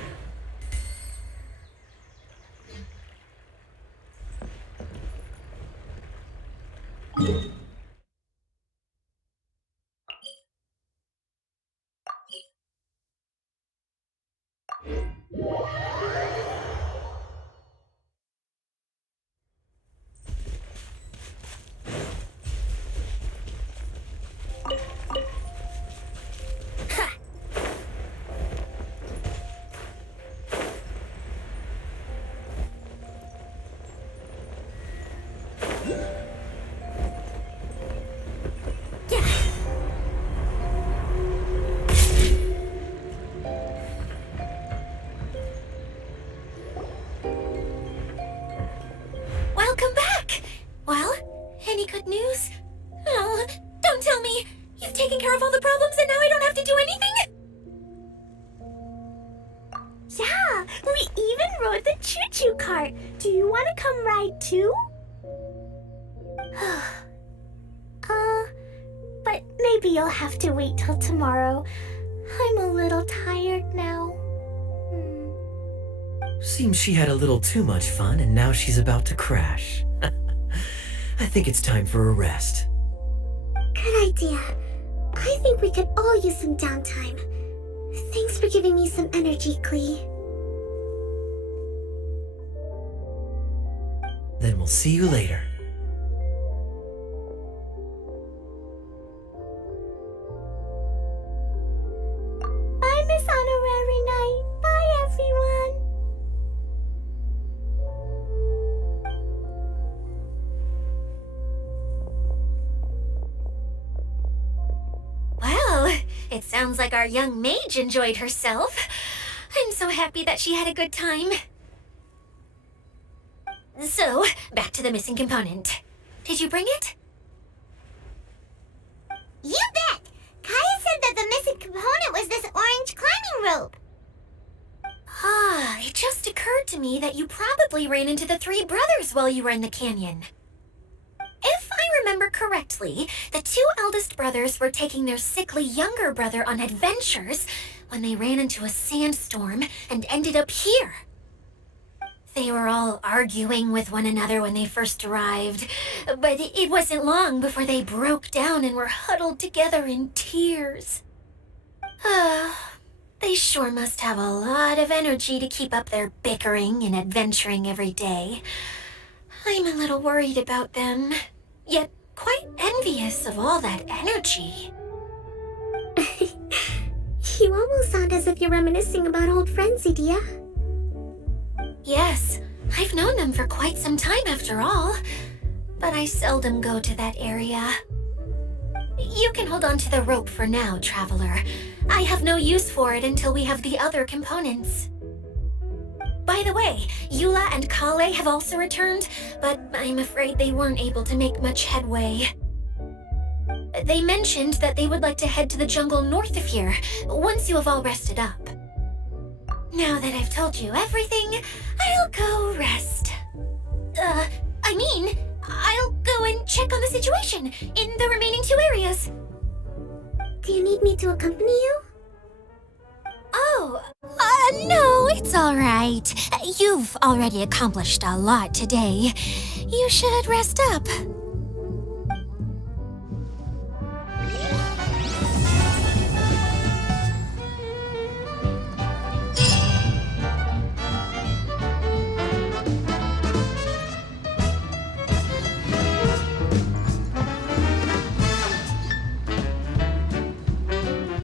Welcome back! Well, any good news? Oh, don't tell me! You've taken care of all the problems and now I don't have to do anything? Yeah, we even rode the choo-choo cart. Do you want to come ride too? But maybe you'll have to wait till tomorrow. I'm a little tired now. Seems she had a little too much fun and now she's about to crash. I think it's time for a rest. Good idea. I think we could all use some downtime. Thanks for giving me some energy, Klee. Then we'll see you later. Bye, Miss Honorary Knight. Bye, everyone. Well, it sounds like our young mage enjoyed herself. I'm so happy that she had a good time. So, back to the missing component. Did you bring it? You bet! Kaya said that the missing component was this orange climbing rope. It just occurred to me that you probably ran into the three brothers while you were in the canyon. correctly, the two eldest brothers were taking their sickly younger brother on adventures when they ran into a sandstorm and ended up here. They were all arguing with one another when they first arrived, but it wasn't long before they broke down and were huddled together in tears. They sure must have a lot of energy to keep up their bickering and adventuring every day. I'm a little worried about them, yet quite envious of all that energy. You almost sound as if you're reminiscing about old friends, Idia. Yes, I've known them for quite some time after all, but I seldom go to that area. You can hold on to the rope for now, Traveler. I have no use for it until we have the other components. By the way, Eula and Kale have also returned, but I'm afraid they weren't able to make much headway. They mentioned that they would like to head to the jungle north of here, once you have all rested up. Now that I've told you everything, I'll go rest. I'll go and check on the situation in the remaining two areas. Do you need me to accompany you? No, it's all right. You've already accomplished a lot today. You should rest up.